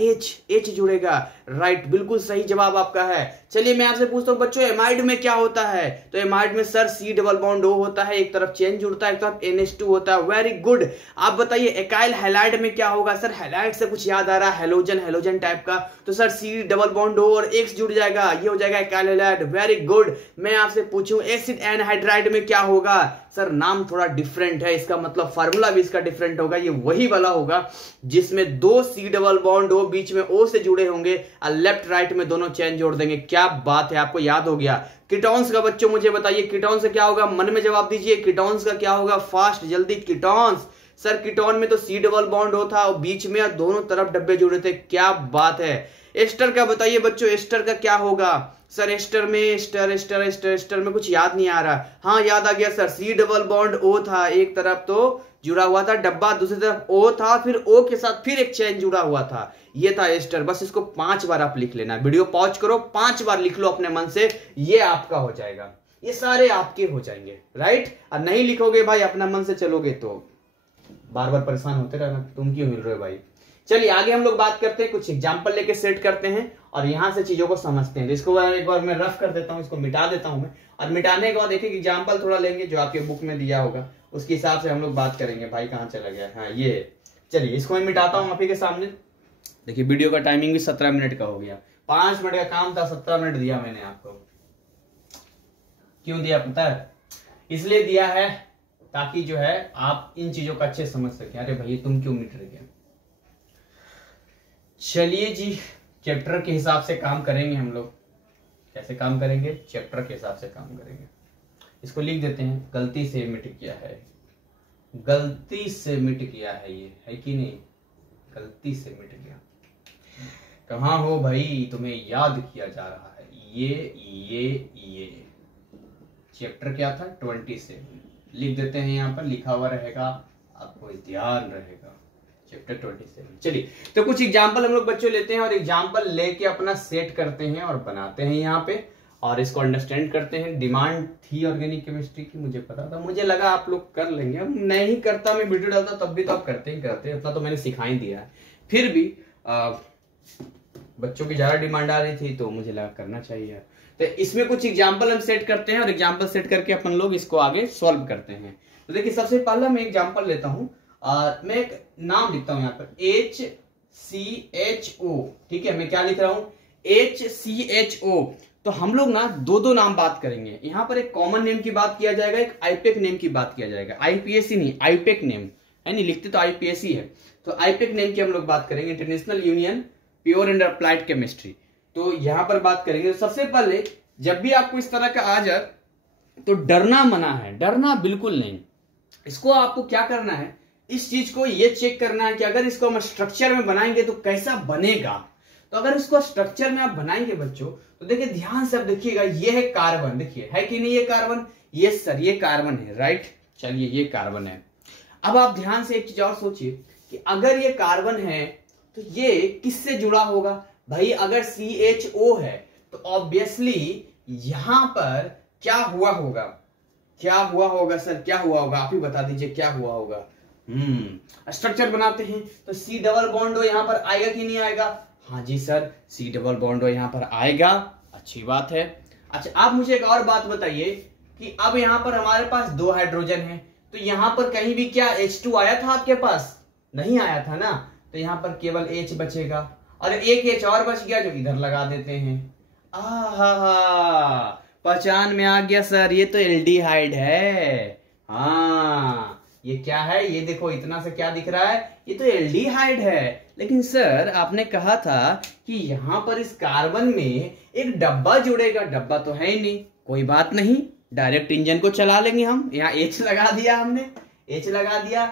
H जुड़ेगा। राइट, बिल्कुल सही जवाब आपका है। चलिए मैं आपसे पूछता हूं बच्चों एमाइड में क्या होता है? तो एमाइड में sir C double bond O होता है, एक तरफ चेन जुड़ता है, एक तरफ NH2 होता है। Very good. आप बताइए एकाइल हैलाइड में क्या होगा? सर हैलाइड से कुछ याद आ रहा है? हेलोजन टाइप का, तो sir C double bond O और X जुड़ जाएगा, ये हो जाएगा एकाइल हैलाइड। Very good. मैं आपसे पूछूं एसिड एनहाइड्राइड में क्या होगा? सर नाम थोड़ा डिफरेंट है, इसका मतलब फार्मूला भी इसका डिफरेंट होगा। ये वही वाला होगा जिसमें 2 C डबल बॉन्ड O बीच में O से जुड़े होंगे और लेफ्ट राइट में दोनों चेन जोड़ देंगे। क्या बात है, आपको याद हो गया। कीटोन्स का बच्चों मुझे बताइए कीटोन से क्या होगा? मन में जवाब दीजिए, कीटोन्स का क्या होगा? फास्ट, जल्दी। कीटोन्स सर कीटोन में तो C डबल बॉन्ड O था और बीच में दोनों तरफ डब्बे जुड़े थे। क्या बात है। एस्टर का बताइए बच्चों, एस्टर का क्या होगा? सर एस्टर में एस्टर में कुछ याद नहीं आ रहा। हाँ याद आ गया sir, C double bond O था, एक तरफ तो जुड़ा हुआ था डब्बा, दूसरी तरफ O था, फिर O के साथ फिर एक चेन जुड़ा हुआ था, ये था एस्टर। बस इसको 5 बार आप लिख लेना। वीडियो पॉज करो, 5 बार लिख लो अपने मन से, ये आपका हो जाएगा। ये सारे आपके हो जाएंगे, राइट। और नहीं लिखोगे भाई, अपना मन से चलोगे तो बार बार परेशान होते रहना, तुम क्यों मिल रहे हो भाई। चलिए आगे हम लोग बात करते हैं, कुछ एग्जाम्पल लेके सेट करते हैं और यहां से चीजों को समझते हैं। तो इसको एक बार मैं रफ कर देता हूं, इसको मिटा देता हूं मैं, और मिटाने के बाद एक एग्जाम्पल थोड़ा लेंगे जो आपके बुक में दिया होगा, उसके हिसाब से हम लोग बात करेंगे। भाई कहाँ चला गया? हाँ ये, चलिए इसको मैं मिटाता हूँ आप ही के सामने। देखिए वीडियो का टाइमिंग भी 17 मिनट का हो गया, 5 मिनट का काम था, 17 मिनट दिया मैंने आपको। क्यों दिया पता है? इसलिए दिया है ताकि जो है आप इन चीजों का अच्छे समझ सके। अरे भाई तुम क्यों मिट रहे? चलिए जी, चैप्टर के हिसाब से काम करेंगे हम लोग। कैसे काम करेंगे? चैप्टर के हिसाब से काम करेंगे। इसको लिख देते हैं, गलती से मिट गया है, गलती से मिट गया है, ये है कि नहीं? गलती से मिट गया। कहाँ हो भाई, तुम्हें याद किया जा रहा है। ये चैप्टर क्या था? 27 लिख देते हैं, यहाँ पर लिखा हुआ रहेगा, आपको ध्यान रहेगा, चैप्टर 27। चलिए तो कुछ एग्जाम्पल हम लोग बच्चों लेते हैं और एग्जाम्पल लेके अपना सेट करते हैं और बनाते हैं यहाँ पे, और इसको अंडरस्टैंड करते हैं। डिमांड थी ऑर्गेनिक केमिस्ट्री की, मुझे पता था, मुझे लगा आप लोग कर लेंगे। अब नहीं करता, मैं वीडियो डालता तब भी तो आप करते ही करते, इतना तो मैंने सिखा ही दिया है। फिर भी बच्चों की ज्यादा डिमांड आ रही थी तो मुझे लगा करना चाहिए। तो इसमें कुछ एग्जाम्पल हम सेट करते हैं और एग्जाम्पल सेट करके अपन लोग इसको आगे सॉल्व करते हैं। तो देखिए सबसे पहला मैं एग्जाम्पल लेता हूं, मैं एक नाम लिखता हूं यहाँ पर HCHO। ठीक है, मैं क्या लिख रहा हूं? HCHO। तो हम लोग ना दो नाम बात करेंगे। यहाँ पर एक कॉमन नेम की बात किया जाएगा, एक आईपेक नेम की बात किया जाएगा। IPAC नहीं, आईपेक नेम है, नहीं लिखते तो IPAC है, तो आईपेक नेम की हम लोग बात करेंगे, international union pure and applied chemistry. तो यहां पर बात करेंगे। तो सबसे पहले जब भी आपको इस तरह का आ जाए तो डरना मना है, डरना बिल्कुल नहीं। इसको आपको क्या करना है, इस चीज को ये चेक करना है कि अगर इसको हम स्ट्रक्चर में बनाएंगे तो कैसा बनेगा। तो अगर इसको स्ट्रक्चर में आप बनाएंगे बच्चों, तो देखिए ध्यान से आप देखिएगा, ये है कार्बन, देखिए है कि नहीं ये कार्बन? ये सर ये कार्बन है, राइट। चलिए ये कार्बन है। अब आप ध्यान से एक चीज और सोचिए कि अगर ये कार्बन है तो ये किससे जुड़ा होगा? भाई अगर CHO है तो ऑब्वियसली यहां पर क्या हुआ होगा? क्या हुआ होगा सर, क्या हुआ होगा? आप ही बता दीजिए क्या हुआ होगा। स्ट्रक्चर बनाते हैं तो C डबल बॉन्ड O यहां पर आएगा कि नहीं आएगा? हाँ जी sir, C double bond O यहां पर आएगा, अच्छी बात है। अच्छा आप मुझे एक और बात बताइए कि अब यहां पर हमारे पास 2 हाइड्रोजन है, तो यहां पर कहीं भी क्या H2 आया था आपके पास? नहीं आया था ना, तो यहां पर केवल H बचेगा और एक H और बच गया जो इधर लगा देते हैं। आहा, पहचान में आ गया सर, ये तो एल्डिहाइड है। हाँ ये क्या है, ये देखो इतना से क्या दिख रहा है, ये तो एल्डिहाइड है। लेकिन सर आपने कहा था कि यहां पर इस कार्बन में एक डब्बा जुड़ेगा, डब्बा तो है ही नहीं। कोई बात नहीं, डायरेक्ट इंजन को चला लेंगे हम। यहाँ H लगा दिया हमने, H लगा दिया।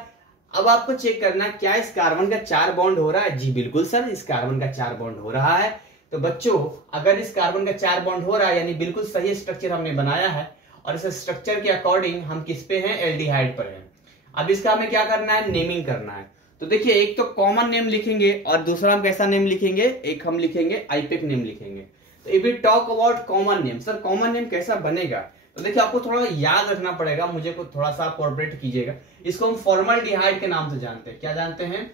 अब आपको चेक करना क्या इस कार्बन का 4 बॉन्ड हो रहा है। जी बिल्कुल सर, इस कार्बन का 4 बॉन्ड हो रहा है। तो बच्चों अगर इस कार्बन का 4 बॉन्ड हो रहा है यानी बिल्कुल सही स्ट्रक्चर हमने बनाया है, और इस स्ट्रक्चर के अकॉर्डिंग हम किस पे हैं, एल्डिहाइड पर हैं। अब इसका हमें क्या करना है, नेमिंग करना है। तो देखिए एक तो कॉमन नेम लिखेंगे और दूसरा हम कैसा नेम लिखेंगे, एक हम लिखेंगे आईपेक नेम लिखेंगे। तो if we talk about common name, sir common name कैसा बनेगा, तो देखिए आपको थोड़ा याद रखना पड़ेगा, मुझे को थोड़ा सा कोऑपरेट कीजिएगा। इसको हम फॉर्मल्डिहाइड के नाम से जानते हैं। क्या जानते हैं,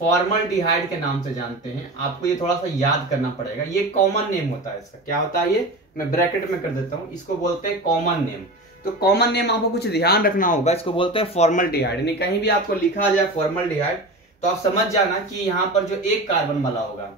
फॉर्मल्डिहाइड के नाम से जानते हैं। आपको ये थोड़ा सा याद करना पड़ेगा, ये कॉमन नेम होता है। इसका क्या होता है, ये मैं ब्रैकेट में कर देता हूं, इसको बोलते हैं कॉमन नेम। तो कॉमन नेम आपको कुछ ध्यान रखना होगा, इसको बोलते हैं फॉर्मल्डिहाइड। यानी कहीं भी आपको लिखा जाए फॉर्मल्डिहाइड तो आप समझ जाना कि यहाँ पर जो एक कार्बन वाला होगा।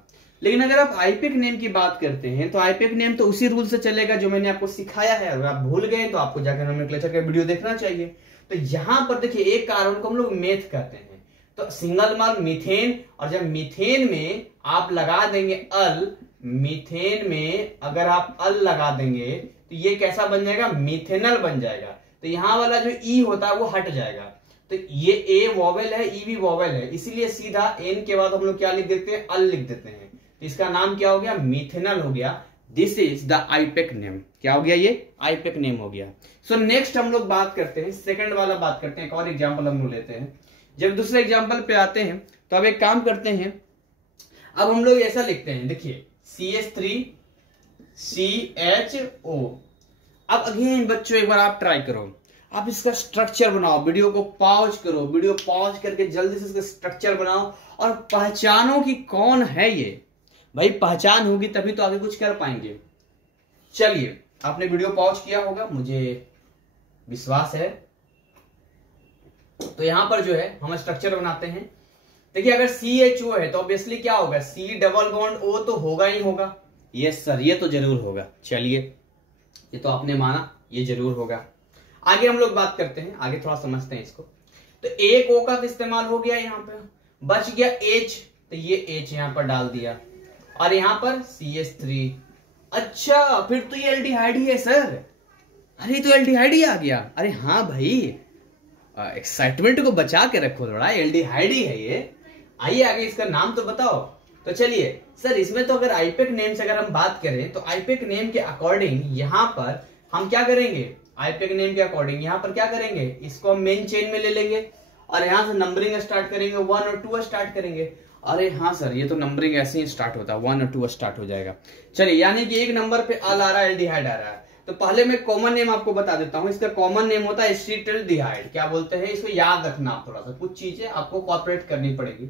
लेकिन अगर आप आईपेक नेम की बात करते हैं तो आईपेक नेम तो उसी रूल से चलेगा जो मैंने आपको सिखाया है। अगर आप भूल गए तो आपको जाकर नोमेनक्लेचर का वीडियो देखना चाहिए। तो यहाँ पर देखिए एक कार्बन को हम लोग मेथ कहते हैं, तो सिंगल मार्क मीथेन, और जब मीथेन में आप लगा देंगे अल, मीथेन में अगर आप अल लगा देंगे तो ये कैसा बन जाएगा, मीथेनल बन जाएगा। तो यहाँ वाला जो ई होता है वो हट जाएगा। तो ये ए वॉवेल है, ई भी वॉवेल है, इसीलिए सीधा एन के बाद हम लोग क्या लिख देते हैं, अल लिख देते हैं। तो इसका नाम क्या हो गया, मीथेनल हो गया। This is the IUPAC name. क्या हो गया, ये आईपेक नेम हो गया। सो नेक्स्ट हम लोग बात करते हैं, सेकंड वाला बात करते हैं। एक और एग्जांपल हम लोग लेते हैं। जब दूसरे एग्जांपल पे आते हैं तो अब एक काम करते हैं, अब हम लोग ऐसा लिखते हैं, देखिए CH3CHO। अब अगेन बच्चों एक बार आप ट्राई करो, आप इसका स्ट्रक्चर बनाओ, वीडियो को पॉज करो, वीडियो पॉज करके जल्दी से इसका स्ट्रक्चर बनाओ और पहचानो कि कौन है ये। भाई पहचान होगी तभी तो आगे कुछ कर पाएंगे। चलिए आपने वीडियो पॉज किया होगा, मुझे विश्वास है। तो यहां पर जो है हम स्ट्रक्चर बनाते हैं। देखिए अगर CHO है तो ऑब्वियसली क्या होगा, C डबल बॉन्ड O तो होगा ही होगा। यस सर, ये तो जरूर होगा। चलिए ये तो आपने माना, ये जरूर होगा। आगे हम लोग बात करते हैं, आगे थोड़ा समझते हैं इसको। तो एक O का तो इस्तेमाल हो गया, यहाँ पे बच गया H, तो ये H यहां पर डाल दिया और यहां पर CH3। अच्छा फिर तो ये एल्डिहाइड ही है सर। अरे तो एल्डिहाइड ही आ गया। अरे हाँ भाई, एक्साइटमेंट को बचा के रखो थोड़ा, एल्डिहाइड ही है ये। आइए आगे इसका नाम तो बताओ। तो चलिए सर इसमें तो अगर आईपेक नेम से अगर हम बात करें तो आईपेक नेम के अकॉर्डिंग यहां पर हम क्या करेंगे, आईपेक नेम के अकॉर्डिंग यहां पर क्या करेंगे, इसको हम मेन चेन में ले लेंगे और यहां से नंबरिंग स्टार्ट करेंगे, 1 और 2 स्टार्ट करेंगे। अरे हाँ सर, ये तो नंबरिंग ऐसे ही स्टार्ट होता है, 1 और 2 स्टार्ट हो जाएगा। चलिए यानी कि एक नंबर पे अल आ रहा है, एल्डिहाइड आ रहा है। तो पहले मैं कॉमन नेम आपको बता देता हूं। इसका कॉमन नेम होता है एसिटल्डिहाइड। क्या बोलते हैं, इसको याद रखना आप, थोड़ा सा कुछ चीजें आपको कॉर्पोरेट करनी पड़ेगी।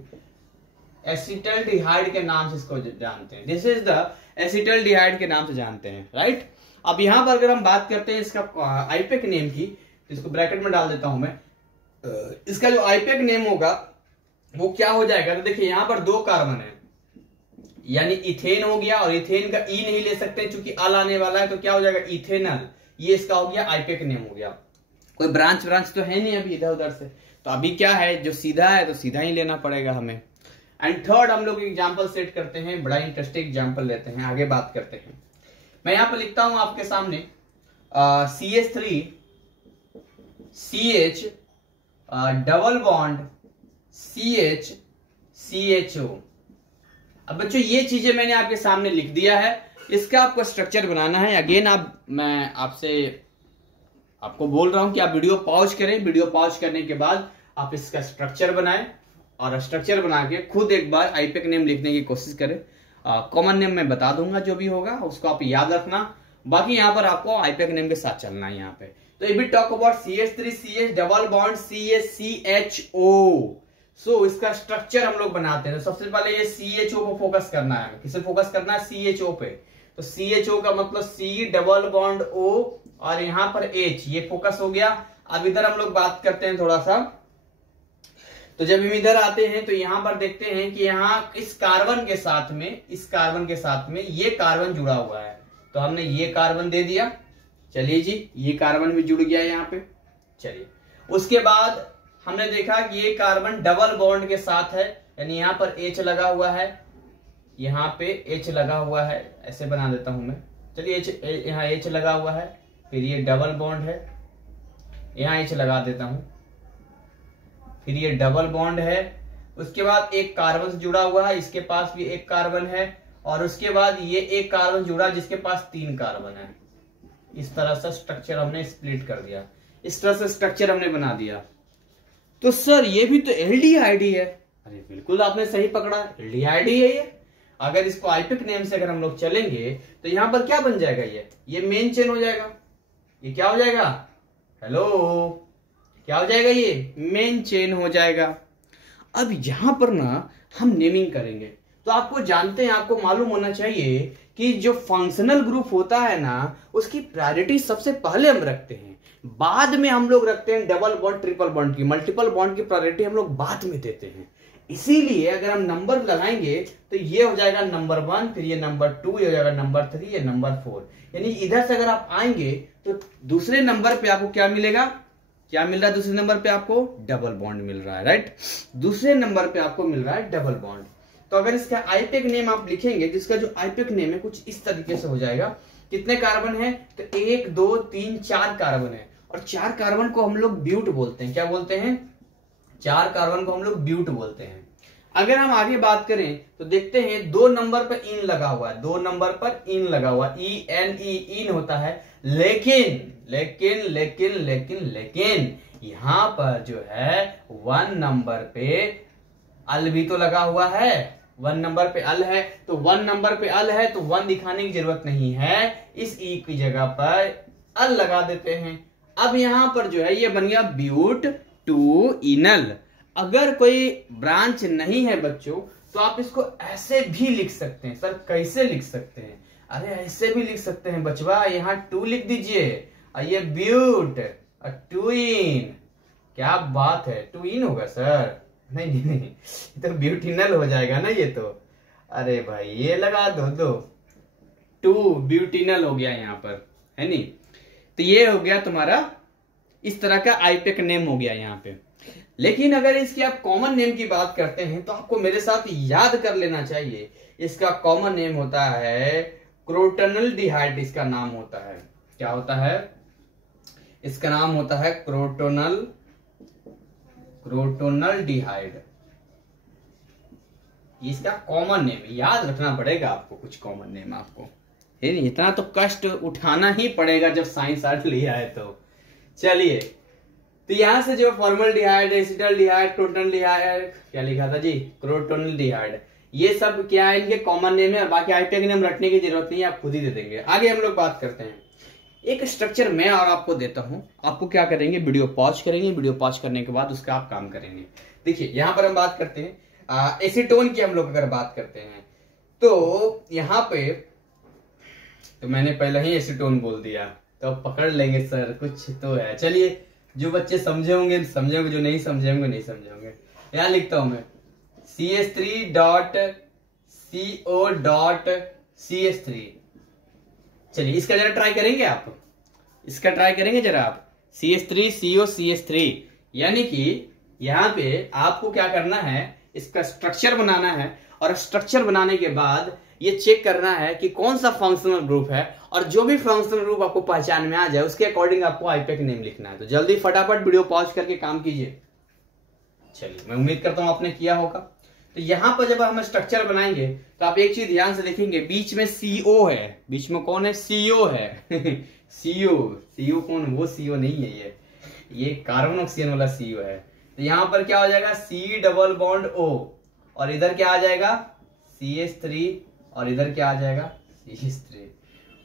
एसिटल्डिहाइड के नाम से इसको जानते हैं, दिस इज द एसिटल्डिहाइड के नाम से जानते हैं, राइट। अब यहां पर अगर हम बात करते हैं इसका आईपेक नेम की, तो इसको ब्रैकेट में डाल देता हूं मैं। इसका जो आईपेक नेम होगा वो क्या हो जाएगा, तो देखिए यहां पर 2 कार्बन है, यानी इथेन हो गया, और इथेन का ई नहीं ले सकते क्योंकि अल आने वाला है, तो क्या हो जाएगा, इथेनल। ये इसका हो गया आईपेक नेम हो गया। कोई ब्रांच तो है नहीं अभी इधर उधर से, तो अभी क्या है, जो सीधा है तो सीधा ही लेना पड़ेगा हमें। एंड थर्ड हम लोग एग्जाम्पल सेट करते हैं, बड़ा इंटरेस्टिंग एग्जाम्पल लेते हैं, आगे बात करते हैं। मैं यहां पर लिखता हूं आपके सामने CH3 CH double bond CH CHO। अब बच्चों ये चीजें मैंने आपके सामने लिख दिया है, इसका आपको स्ट्रक्चर बनाना है। अगेन मैं आपको बोल रहा हूं कि आप वीडियो पॉज करें, वीडियो पॉज करने के बाद आप इसका स्ट्रक्चर बनाएं और स्ट्रक्चर बना के खुद एक बार आईपेक नेम लिखने की कोशिश करें। कॉमन नेम मैं बता दूंगा, जो भी होगा उसको आप याद रखना, बाकी यहाँ पर आपको आईपेक नेम के साथ चलना है यहाँ पे। तो if we talk about CH3 CH double bond CH CHO, so इसका स्ट्रक्चर हम लोग बनाते हैं। तो सबसे पहले ये CHO को फोकस करना है, किसे फोकस करना है, CHO पे। तो CHO का मतलब C डबल बॉन्ड O और यहाँ पर H, ये फोकस हो गया। अब इधर हम लोग बात करते हैं थोड़ा सा। तो जब हम इधर आते हैं तो यहां पर देखते हैं कि यहाँ इस कार्बन के साथ में ये कार्बन जुड़ा हुआ है, तो हमने ये कार्बन दे दिया चलिए जी, ये कार्बन भी जुड़ गया यहाँ पे। चलिए, उसके बाद हमने देखा कि ये कार्बन डबल बॉन्ड के साथ है, यानी यहाँ पर H लगा हुआ है, यहाँ पे H लगा हुआ है, ऐसे बना देता हूं मैं। चलिए यहाँ H लगा हुआ है, फिर ये डबल बॉन्ड है, यहाँ H लगा देता हूं, फिर ये डबल बॉन्ड है। उसके बाद एक कार्बन से जुड़ा हुआ है, इसके पास भी एक कार्बन है, और उसके बाद ये एक कार्बन जुड़ा जिसके पास 3 कार्बन है। इस तरह से स्ट्रक्चर हमने स्प्लिट कर दिया, इस तरह से स्ट्रक्चर हमने बना दिया। तो सर ये भी तो एल्डिहाइड है। अरे बिल्कुल आपने सही पकड़ा, एल्डिहाइड है ये। अगर इसको आइपिक नेम से अगर हम लोग चलेंगे तो यहां पर क्या बन जाएगा, ये मेन चेन हो जाएगा। ये क्या हो जाएगा, हेलो, क्या हो जाएगा, ये मेन चेन हो जाएगा। अब यहां पर ना हम नेमिंग करेंगे, तो आपको जानते हैं, आपको मालूम होना चाहिए कि जो फंक्शनल ग्रुप होता है ना, उसकी प्रायोरिटी सबसे पहले हम रखते हैं, बाद में हम लोग रखते हैं डबल बॉन्ड ट्रिपल बॉन्ड की, मल्टीपल बॉन्ड की प्रायोरिटी हम लोग बाद में देते हैं। इसीलिए अगर हम नंबर लगाएंगे तो ये हो जाएगा नंबर 1, फिर ये नंबर 2, ये हो जाएगा नंबर 3, ये नंबर 4। यानी इधर से अगर आप आएंगे तो दूसरे नंबर पे आपको क्या मिलेगा, क्या मिल रहा है दूसरे नंबर पे, आपको डबल बॉन्ड मिल रहा है, राइट। दूसरे नंबर पे आपको मिल रहा है डबल बॉन्ड। तो अगर इसका आइपिक नेम आप लिखेंगे, जिसका जो आइपिक नेम है कुछ इस तरीके से हो जाएगा। कितने कार्बन है, तो 1 2 3 4 कार्बन है, और 4 कार्बन को हम लोग ब्यूट बोलते हैं। क्या बोलते हैं, 4 कार्बन को हम लोग ब्यूट बोलते हैं। अगर हम आगे बात करें तो देखते हैं 2 नंबर पर इन लगा हुआ है, 2 नंबर पर इन लगा हुआ, इन होता है। लेकिन लेकिन लेकिन लेकिन लेकिन यहां पर जो है 1 नंबर पे अल भी तो लगा हुआ है, 1 नंबर पे अल है, तो 1 नंबर पे अल है तो 1 दिखाने की जरूरत नहीं है, इस ई की जगह पर अल लगा देते हैं। अब यहां पर जो है ये बन गया ब्यूट टू इनल। अगर कोई ब्रांच नहीं है बच्चों तो आप इसको ऐसे भी लिख सकते हैं। सर कैसे लिख सकते हैं, अरे ऐसे भी लिख सकते हैं बचवा, यहाँ 2 लिख दीजिए, ये ब्यूट टू इन। क्या बात है, 2 इन होगा सर, नहीं नहीं तो ब्यूटिनल हो जाएगा ना ये तो। अरे भाई ये लगा दो 2 ब्यूटिनल हो गया यहाँ पर, है नहीं। तो ये हो गया तुम्हारा इस तरह का आइपिक नेम हो गया यहाँ पे। लेकिन अगर इसकी आप कॉमन नेम की बात करते हैं तो आपको मेरे साथ याद कर लेना चाहिए, इसका कॉमन नेम होता है क्रोटोनल्डिहाइड। इसका नाम होता है, क्या होता है, इसका नाम होता है क्रोटोनल्डिहाइड। इसका कॉमन नेम याद रखना पड़ेगा आपको, कुछ कॉमन नेम आपको, है नहीं, इतना तो कष्ट उठाना ही पड़ेगा जब साइंस आर्ट लिया है तो। चलिए, तो यहां से जो फॉर्मल्डिहाइड, एसिटल्डिहाइड, क्रोटोनल्डिहाइड, क्या लिखा था जी, क्रोटोनल्डिहाइड, ये सब क्या है, इनके कॉमन नेम है। बाकी आइपिक नेम रटने की जरूरत नहीं है, आप खुद ही दे देंगे। आगे हम लोग बात करते हैं, एक स्ट्रक्चर मैं और आपको देता हूं, आपको क्या करेंगे, वीडियो पॉज करेंगे, वीडियो पॉज करने के बाद उसका आप काम करेंगे। देखिए यहाँ पर हम बात करते हैं एसीटोन की। हम लोग अगर बात करते हैं तो यहाँ पे, तो मैंने पहले ही एसीटोन बोल दिया, तो पकड़ लेंगे सर कुछ तो है। चलिए, जो बच्चे समझे होंगे समझेंगे, जो नहीं समझे होंगे नहीं समझे होंगे। यहां लिखता हूं मैं CH3.CO.CH3। चलिए इसका जरा ट्राई करेंगे आप, इसका ट्राई करेंगे जरा आप, CH3CO CH3। यानी कि यहां पे आपको क्या करना है, इसका स्ट्रक्चर बनाना है, और स्ट्रक्चर बनाने के बाद ये चेक करना है कि कौन सा फंक्शनल ग्रुप है, और जो भी फंक्शनल ग्रुप आपको पहचान में आ जाए उसके अकॉर्डिंग आपको आइपिक नेम लिखना है। तो जल्दी फटाफट वीडियो पॉज करके काम कीजिए। चलिए, मैं उम्मीद करता हूं आपने किया होगा। तो यहां पर जब हम स्ट्रक्चर बनाएंगे तो आप एक चीज ध्यान से देखेंगे, बीच में CO है, बीच में कौन है, CO है। CO कौन, वो CO नहीं है, ये कार्बन ऑक्सीजन वाला CO है। तो यहां पर क्या हो जाएगा, C डबल बॉन्ड O, और इधर क्या आ जाएगा CH3, और इधर क्या आ जाएगा CH3।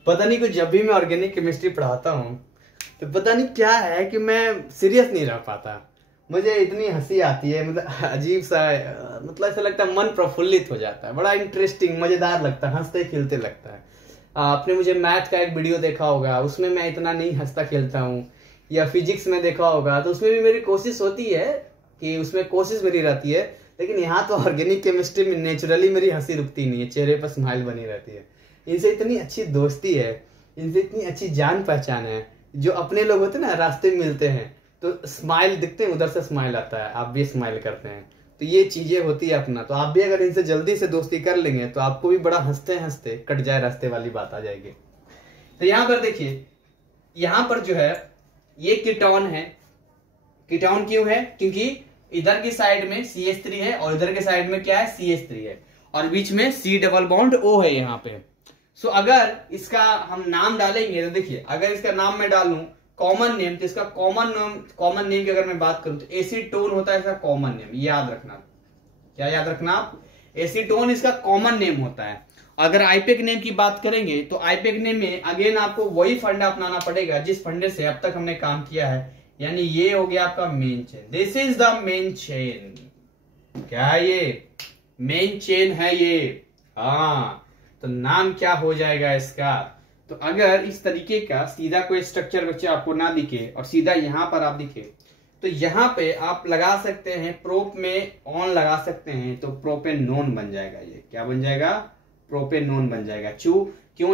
पता नहीं, कुछ जब भी मैं ऑर्गेनिक केमिस्ट्री पढ़ाता हूँ तो पता नहीं क्या है कि मैं सीरियस नहीं रह पाता, मुझे इतनी हंसी आती है, मतलब अजीब सा, मतलब ऐसा लगता है मन प्रफुल्लित हो जाता है, बड़ा इंटरेस्टिंग मजेदार लगता है, हंसते खेलते लगता है। आपने मुझे मैथ का एक वीडियो देखा होगा, उसमें मैं इतना नहीं हंसता खेलता हूँ, या फिजिक्स में देखा होगा तो उसमें भी मेरी कोशिश होती है कि उसमें कोशिश मेरी रहती है, लेकिन यहाँ तो ऑर्गेनिक केमिस्ट्री में नेचुरली मेरी हंसी रुकती नहीं है, चेहरे पर स्माइल बनी रहती है। इनसे इतनी अच्छी दोस्ती है इनसे इतनी अच्छी जान पहचान है। जो अपने लोग होते हैं ना, रास्ते में मिलते हैं तो स्माइल दिखते हैं, उधर से स्माइल आता है, आप भी स्माइल करते हैं, तो ये चीजें होती है अपना। तो आप भी अगर इनसे जल्दी से दोस्ती कर लेंगे तो आपको भी बड़ा हंसते हंसते कट जाए रास्ते वाली बात आ जाएगी। तो यहाँ पर देखिए, यहाँ पर जो है ये कीटोन है। कीटोन क्यों है? क्योंकि इधर की साइड में CH3 है और इधर के साइड में क्या है, CH3 है, और बीच में C डबल बॉन्ड O है यहाँ पे। सो अगर इसका हम नाम डालेंगे तो देखिए, अगर इसका नाम मैं डालूं कॉमन नेम, तो इसका कॉमन नेम की अगर मैं बात करूं तो एसीटोन होता है इसका कॉमन नेम। याद रखना, क्या याद रखना आप, एसीटोन इसका कॉमन नेम होता है। अगर आईपेक नेम की बात करेंगे तो आईपेक नेम में अगेन आपको वही फंडा अपनाना पड़ेगा जिस फंडे से अब तक हमने काम किया है, यानी ये हो गया आपका main chain. This is the main chain. क्या है ये? मेन चेन है ये। हाँ, तो नाम क्या हो जाएगा इसका? तो अगर इस तरीके का सीधा कोई स्ट्रक्चर बच्चे आपको ना दिखे और सीधा यहां पर आप दिखे, तो यहां पे आप लगा सकते हैं प्रोप में ऑन लगा सकते हैं, तो प्रोपेनोन बन जाएगा। ये क्या बन जाएगा? प्रोपेनोन बन जाएगा। क्यों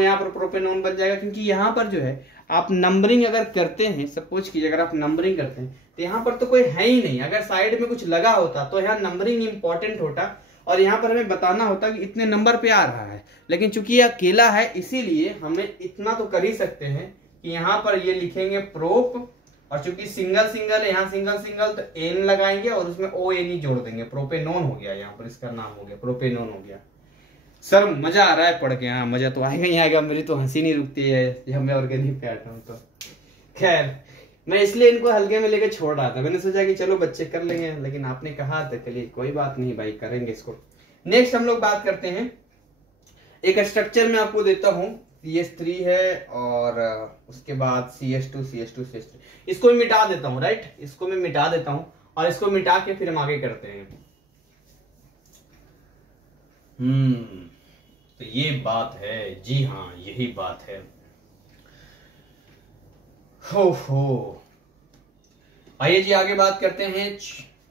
यहाँ पर प्रोपेनोन बन जाएगा? क्योंकि यहाँ पर जो है आप नंबरिंग अगर करते हैं, सपोज कीजिए अगर आप नंबरिंग करते हैं तो यहाँ पर तो कोई है ही नहीं। अगर साइड में कुछ लगा होता तो यहाँ नंबरिंग इंपॉर्टेंट होता और यहाँ पर हमें बताना होता कि इतने नंबर पे आ रहा है, लेकिन चूंकि ये अकेला है इसीलिए हमें इतना तो कर ही सकते हैं कि यहाँ पर ये लिखेंगे प्रोप, और चूंकि सिंगल सिंगल है, यहाँ सिंगल सिंगल, तो एन लगाएंगे और उसमें ओ एन ही जोड़ देंगे। प्रोपेनोन हो गया, यहाँ पर इसका नाम हो गया प्रोपेनोन हो गया। सर मजा आ रहा है पढ़ के? हाँ, मजा तो आएगा ही आएगा, मेरी तो हंसी नहीं रुकती है जब मैं ऑर्गेनिक पे आता हूँ। तो खैर, मैं इसलिए इनको हल्के में लेकर छोड़ रहा था। मैंने सोचा कि चलो बच्चे कर लेंगे, लेकिन आपने कहा तो चलिए कोई बात नहीं भाई, करेंगे इसको। नेक्स्ट हम लोग बात करते हैं, एक स्ट्रक्चर में आपको देता हूं, CH3 है और उसके बाद CH2 CH2 CH3, इसको मैं मिटा देता हूं, राइट, इसको मैं मिटा देता हूं और इसको मिटा के फिर हम आगे करते हैं। तो ये बात है, जी हाँ यही बात है। हो आइए जी आगे बात करते हैं।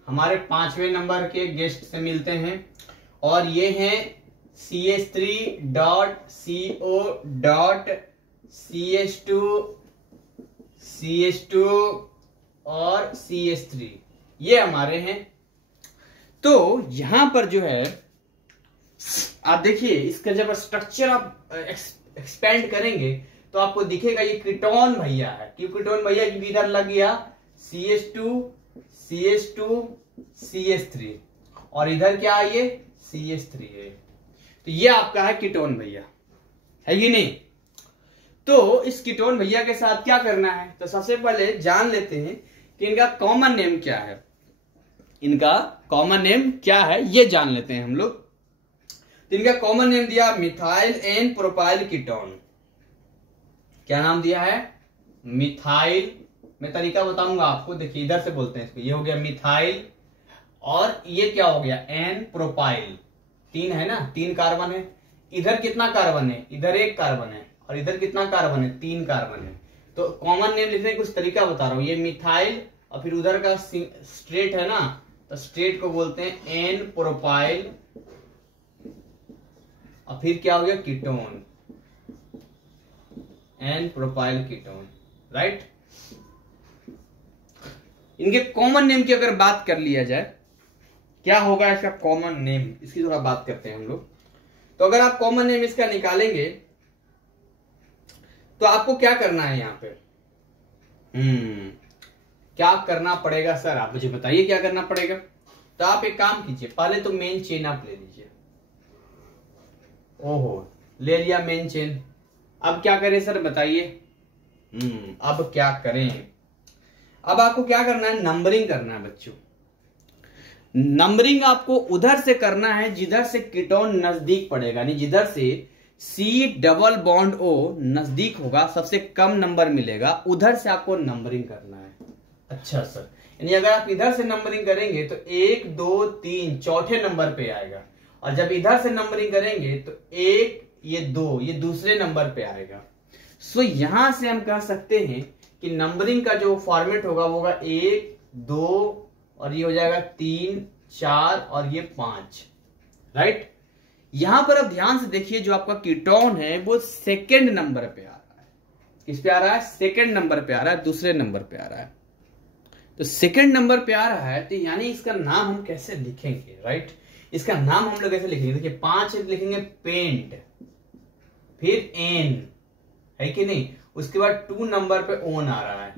हमारे 5वें नंबर के गेस्ट से मिलते हैं और ये हैं CH3.CO.CH2 और CH3, ये हमारे हैं। तो यहां पर जो है आप देखिए, इसका जब स्ट्रक्चर आप एक्सपेंड करेंगे तो आपको दिखेगा ये कीटोन भैया है। क्यों कीटोन भैया? क्योंकि इधर लग गया CH2 CH2 CH3 और इधर क्या है, ये CH3 है। तो ये आपका है कीटोन भैया, है कि नहीं? तो इस कीटोन भैया के साथ क्या करना है, तो सबसे पहले जान लेते हैं कि इनका कॉमन नेम क्या है। इनका कॉमन नेम क्या है ये जान लेते हैं हम लोग। तो इनका कॉमन नेम दिया मिथाइल एन प्रोपाइल कीटोन। क्या नाम दिया है? मिथाइल। मैं तरीका बताऊंगा आपको, देखिए इधर से बोलते हैं इसको। ये हो गया मिथाइल और ये क्या हो गया, एन प्रोपाइल। 3 है ना, 3 कार्बन है। इधर कितना कार्बन है? इधर 1 कार्बन है। और इधर कितना कार्बन है? 3 कार्बन है। तो कॉमन नेम लिखने का कुछ तरीका बता रहा हूं। ये मिथाइल और फिर उधर का स्ट्रेट है ना, तो स्ट्रेट को बोलते हैं एन प्रोपाइल और फिर क्या हो गया, ketone, n propyl ketone, right. इनके कॉमन नेम की अगर बात कर लिया जाए, क्या होगा इसका कॉमन नेम, इसकी थोड़ा बात करते हैं हम लोग। तो अगर आप कॉमन नेम इसका निकालेंगे तो आपको क्या करना है यहां पे? क्या करना पड़ेगा सर, आप मुझे बताइए क्या करना पड़ेगा। तो आप एक काम कीजिए, पहले तो मेन चेन आप ले लीजिए। ओहो, ले लिया मेन चेन। अब क्या करें सर बताइए? अब क्या करें? अब आपको क्या करना है, नंबरिंग करना है बच्चों। नंबरिंग आपको उधर से करना है जिधर से कीटोन नजदीक पड़ेगा, यानी जिधर से C डबल बॉन्ड O नजदीक होगा, सबसे कम नंबर मिलेगा, उधर से आपको नंबरिंग करना है। अच्छा सर, यानी अगर आप इधर से नंबरिंग करेंगे तो 1 2 3 चौथे नंबर पे आएगा, और जब इधर से नंबरिंग करेंगे तो 1 ये 2 ये दूसरे नंबर पे आएगा। सो यहां से हम कह सकते हैं कि नंबरिंग का जो फॉर्मेट होगा वो होगा 1 2 और ये हो जाएगा 3 4 और ये 5, राइट। यहां पर अब ध्यान से देखिए, जो आपका कीटोन है वो सेकेंड नंबर पे आ रहा है। किस पे आ रहा है? सेकंड नंबर पे आ रहा है, दूसरे नंबर पे आ रहा है। तो सेकंड नंबर पे आ रहा है, तो यानी इसका नाम हम कैसे लिखेंगे, राइट? इसका नाम हम लोग कैसे लिखेंगे? देखिए 5 लिखेंगे पेंट, फिर एन, है कि नहीं? उसके बाद 2 नंबर पे ओन आ रहा है,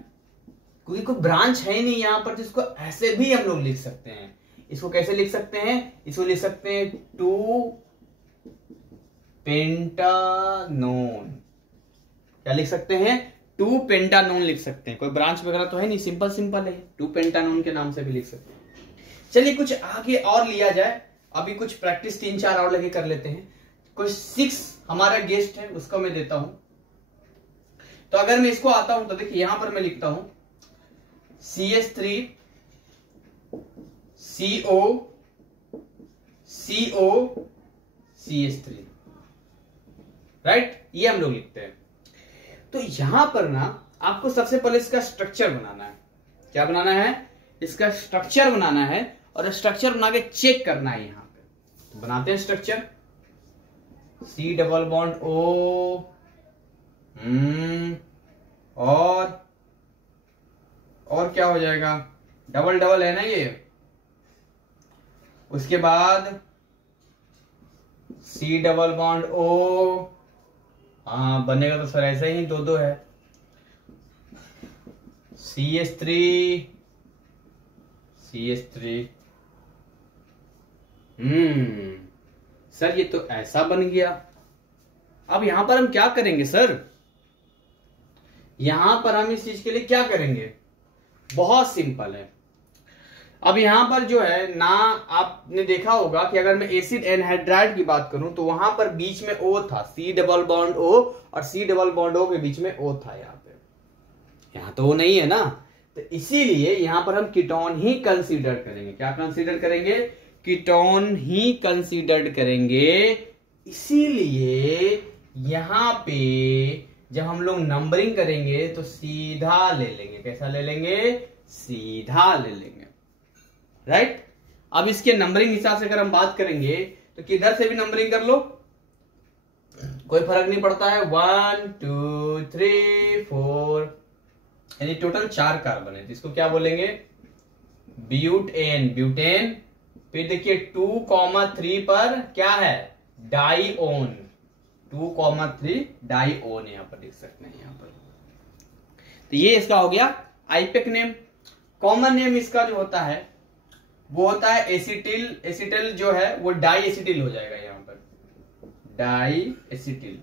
क्योंकि कोई ब्रांच है ही नहीं यहां पर, जिसको ऐसे भी हम लोग लिख सकते हैं। इसको कैसे लिख सकते हैं? इसको लिख सकते हैं 2 पेंटानोन। क्या लिख सकते हैं? 2 पेंटानोन लिख सकते हैं। कोई ब्रांच वगैरह तो है नहीं, सिंपल सिंपल है, 2 पेंटानोन के नाम से भी लिख सकते हैं। चलिए कुछ आगे और लिया जाए, अभी कुछ प्रैक्टिस 3-4 और लगे कर लेते हैं। कुछ 6 हमारा गेस्ट है, उसको मैं देता हूं। तो अगर मैं इसको आता हूं तो देखिए यहां पर मैं लिखता हूं CH3 CO CO CH3, right? ये हम लोग लिखते हैं। तो यहां पर ना आपको सबसे पहले इसका स्ट्रक्चर बनाना है। क्या बनाना है? इसका स्ट्रक्चर बनाना है, और स्ट्रक्चर बना के चेक करना है यहां पे। तो बनाते हैं structure. C double bond O, और क्या हो जाएगा? डबल डबल है ना ये। उसके बाद C डबल बॉन्ड O, हाँ बनेगा तो सर ऐसा ही 2-2 है। CH3 सर ये तो ऐसा बन गया। अब यहां पर हम क्या करेंगे सर? यहां पर हम इस चीज के लिए क्या करेंगे? बहुत सिंपल है। अब यहां पर जो है ना, आपने देखा होगा कि अगर मैं एसिड एनहाइड्राइड की बात करूं तो वहां पर बीच में O था, C डबल बॉन्ड O, और C डबल बॉन्ड O के बीच में O था। यहां पे, यहां तो वो नहीं है ना, तो इसीलिए यहां पर हम कीटोन ही कंसीडर करेंगे। क्या कंसीडर करेंगे? कीटोन ही कंसीडर करेंगे। इसीलिए यहां पे जब हम लोग नंबरिंग करेंगे तो सीधा ले लेंगे। कैसा ले लेंगे? सीधा ले लेंगे, राइट? अब इसके नंबरिंग हिसाब से अगर हम बात करेंगे तो किधर से भी नंबरिंग कर लो, कोई फर्क नहीं पड़ता है। 1 2 3 4, यानी टोटल 4 कार्बन है। तो इसको क्या बोलेंगे? Butane, butane. फिर देखिए 2,3 पर क्या है? डाइओन, 2,3 डाइओन यहां पर लिख सकते हैं यहां पर। तो ये इसका हो गया आईपेक नेम। कॉमन नेम इसका जो होता है वो होता है एसिटिल। एसिटिल जो है वो डाई एसिटिल हो जाएगा यहां पर, डाई एसिटिल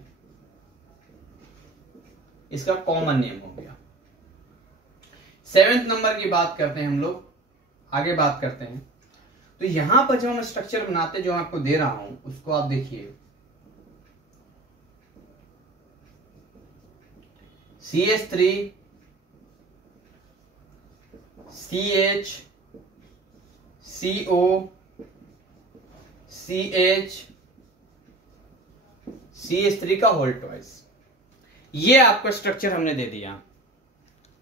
इसका कॉमन नेम हो गया। 7th नंबर की बात करते हैं हम लोग, आगे बात करते हैं। तो यहां पर जब हम स्ट्रक्चर बनाते हैं, जो मैं आपको दे रहा हूं उसको आप देखिए। CH3 CH CO CH CH3 का होल ट्वाइस, ये आपका स्ट्रक्चर हमने दे दिया।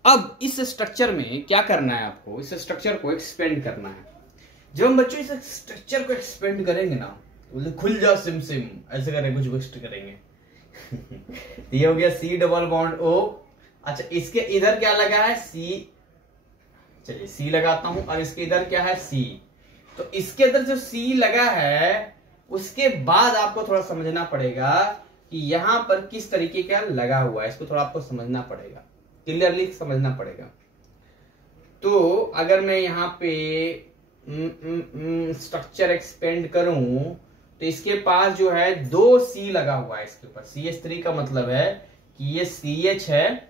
अब इस स्ट्रक्चर में क्या करना है आपको? इस स्ट्रक्चर को एक्सपेंड करना है। जब हम बच्चों इस स्ट्रक्चर को एक्सपेंड करेंगे ना, तो खुल जा सिम सिम ऐसे करेंगे, कुछ कुछ करेंगे। ये हो गया C डबल बॉन्ड O। अच्छा इसके इधर क्या लगा है? C, चलिए C लगाता हूं। और इसके इधर क्या है? C। तो इसके इधर जो C लगा है, उसके बाद आपको थोड़ा समझना पड़ेगा कि यहां पर किस तरीके का लगा हुआ है। इसको थोड़ा आपको समझना पड़ेगा, क्लियरली समझना पड़ेगा। तो अगर मैं यहां पे स्ट्रक्चर एक्सपेंड करूं तो इसके पास जो है 2 C लगा हुआ है इसके ऊपर। CH3 का मतलब है कि ये CH है,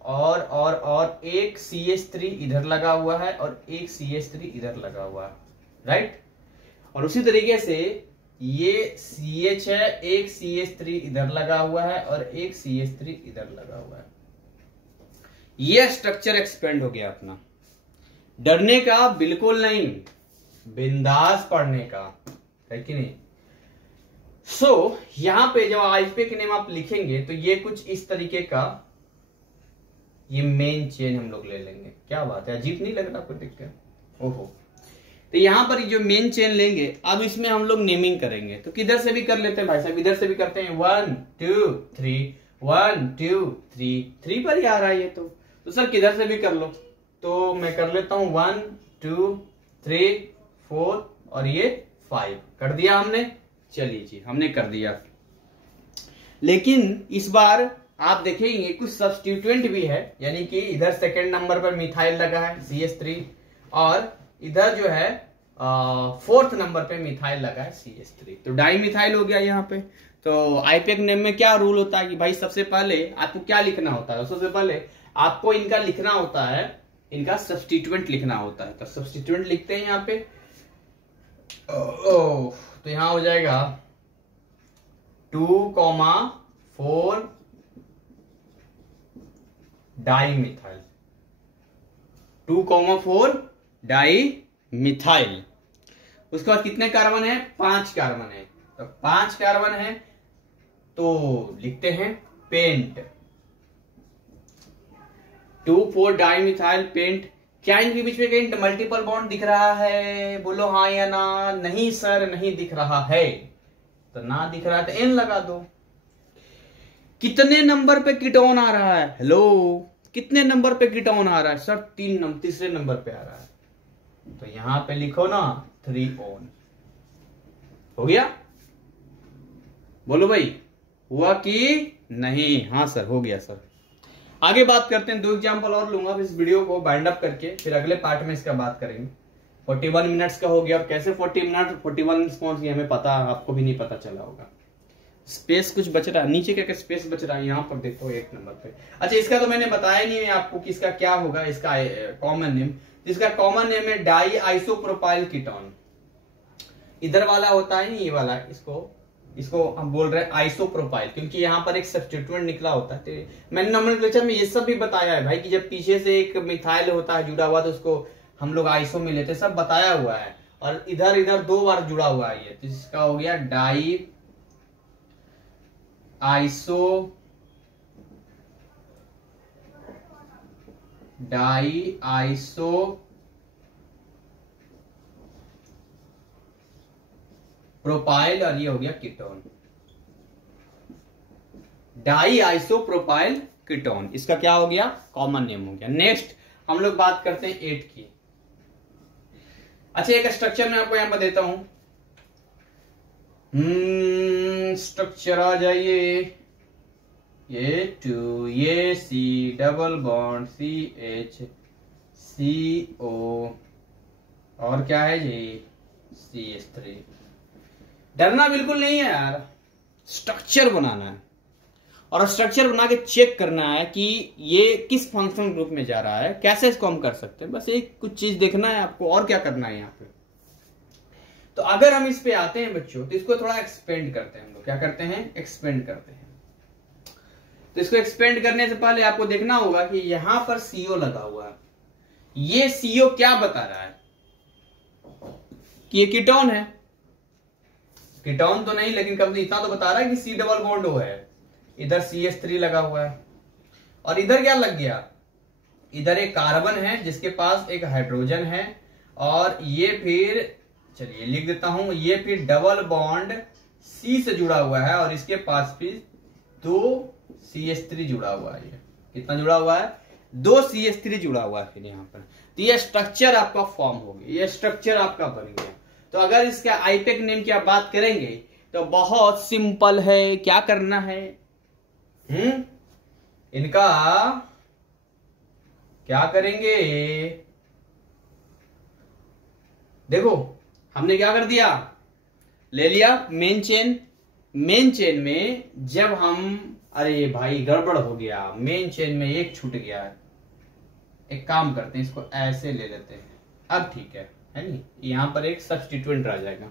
और एक CH3 इधर लगा हुआ है, और एक CH3 इधर लगा हुआ है, राइट? और उसी तरीके से ये CH है, एक CH3 इधर लगा हुआ है, और एक CH3 इधर लगा हुआ है। ये स्ट्रक्चर एक्सपेंड हो गया अपना। डरने का बिल्कुल नहीं, बिंदास पढ़ने का, है कि नहीं? सो यहां पे जब आईपेक नेम आप लिखेंगे तो ये कुछ इस तरीके का ये मेन चेन हम लोग ले लेंगे। क्या बात है, अजीब नहीं लग रहा आपको देख कर? ओहो। तो यहां पर जो मेन चेन लेंगे, अब इसमें हम लोग नेमिंग करेंगे। तो किधर से भी कर लेते हैं भाई साहब, इधर से भी करते हैं। 1 2 3 1 2 3, 3 पर ही आ रहा है ये तो सर किधर से भी कर लो, तो मैं कर लेता हूं 1 2 3 4 और ये 5 कर दिया हमने। चलिए जी हमने कर दिया, लेकिन इस बार आप देखेंगे कुछ सब्स्टिट्यूएंट भी है, यानी कि इधर सेकंड नंबर पर मिथाइल लगा है CH3 और इधर जो है फोर्थ नंबर पे मिथाइल लगा है CH3, तो डाई मिथाइल हो गया यहाँ पे। तो आईपीएक नेम में क्या रूल होता है कि भाई सबसे पहले आपको क्या लिखना होता है, सबसे पहले आपको इनका लिखना होता है, इनका सब्स्टिट्यूएंट लिखना होता है। तो सब्स्टिट्यूएंट लिखते हैं यहाँ पे, तो यहां हो जाएगा 2,4 डाई मिथाइल, 2,4 डाई मिथाइल। उसके बाद कितने कार्बन है, 5 कार्बन है, तो 5 कार्बन है तो लिखते हैं पेंट, 2,4 डाई मिथाइल पेंट। क्या इनके बीच में कहीं मल्टीपल बॉन्ड दिख रहा है, बोलो हाँ या ना। नहीं सर नहीं दिख रहा है, तो ना दिख रहा है तो एन लगा दो। कितने नंबर पे कीटोन आ रहा है, हेलो कितने नंबर पे कीटोन आ रहा है सर, तीसरे नंबर पे आ रहा है, तो यहां पे लिखो ना 3 ओन। हो गया, बोलो भाई हुआ कि नहीं, हाँ सर हो गया सर। आगे बात करते हैं, 2 एग्जाम्पल और लूंगा इस वीडियो को बाइंड अप करके, फिर अगले पार्ट में इसका बात करेंगे। 41 मिनट्स का हो गया, और कैसे 40 मिनट 41 रिस्पॉन्स ये हमें पता, आपको भी नहीं पता चला होगा। स्पेस कुछ बच रहा है नीचे, क्या स्पेस बच रहा है यहाँ पर देखो 1 नंबर पे। अच्छा इसका तो मैंने बताया नहीं है आपको कि इसका क्या होगा, इसका कॉमन नेम। इसका कॉमन नेम है डाई आइसोप्रोपाइल कीटोन। इधर वाला होता है ये वाला, इसको हम बोल रहे हैं आइसोप्रोपाइल, क्योंकि यहाँ पर एक सब्स्टिट्यूएंट निकला होता है। तो मैंने नोमेनक्लेचर में ये सब भी बताया है भाई कि जब पीछे से एक मिथाइल होता है जुड़ा हुआ तो उसको हम लोग आइसो में लेते, सब बताया हुआ है। और इधर इधर 2 बार जुड़ा हुआ है ये, तो इसका हो गया डाई आइसो प्रोपाइल, और ये हो गया कीटोन, डाई आइसोप्रोपाइल कीटोन। इसका क्या हो गया, कॉमन नेम हो गया। नेक्स्ट हम लोग बात करते हैं 8 की। अच्छा एक स्ट्रक्चर मैं आपको यहां पर देता हूं, स्ट्रक्चर आ जाइए, ये 2 ये C double bond CH CO और क्या है ये CH3। डरना बिल्कुल नहीं है यार, स्ट्रक्चर बनाना है और स्ट्रक्चर बना के चेक करना है कि ये किस फंक्शन ग्रुप में जा रहा है, कैसे इसको हम कर सकते हैं। बस एक कुछ चीज देखना है आपको, और क्या करना है यहाँ पे। तो अगर हम इस पे आते हैं बच्चों, तो इसको थोड़ा एक्सपेंड करते हैं हम लोग। क्या करते हैं, एक्सपेंड करते हैं। तो इसको एक्सपेंड करने से पहले आपको देखना होगा कि यहां पर CO लगा हुआ है। ये CO क्या बता रहा है कि ये कीटोन है। कीटोन तो नहीं, लेकिन कम से इतना तो बता रहा है कि C डबल बॉन्ड O है। इधर CH3 लगा हुआ है, और इधर क्या लग गया, इधर एक कार्बन है जिसके पास एक हाइड्रोजन है, और ये फिर चलिए लिख देता हूं, ये फिर डबल बॉन्ड C से जुड़ा हुआ है, और इसके पास फिर 2 CH3 जुड़ा हुआ है। ये कितना जुड़ा हुआ है, 2 CH3 जुड़ा हुआ है फिर यहाँ पर। तो ये स्ट्रक्चर आपका फॉर्म हो गया, ये स्ट्रक्चर आपका बन गया। तो अगर इसका आईपीएक नेम की आप बात करेंगे तो बहुत सिंपल है। क्या करना है, इनका क्या करेंगे, देखो हमने क्या कर दिया, ले लिया मेन चेन। मेन चेन में जब हम, अरे भाई गड़बड़ हो गया, मेन चेन में एक छूट गया है। एक काम करते हैं, इसको ऐसे ले लेते हैं, अब ठीक है नहीं, यहां पर एक सब्स्टिट्यूएंट रह जाएगा।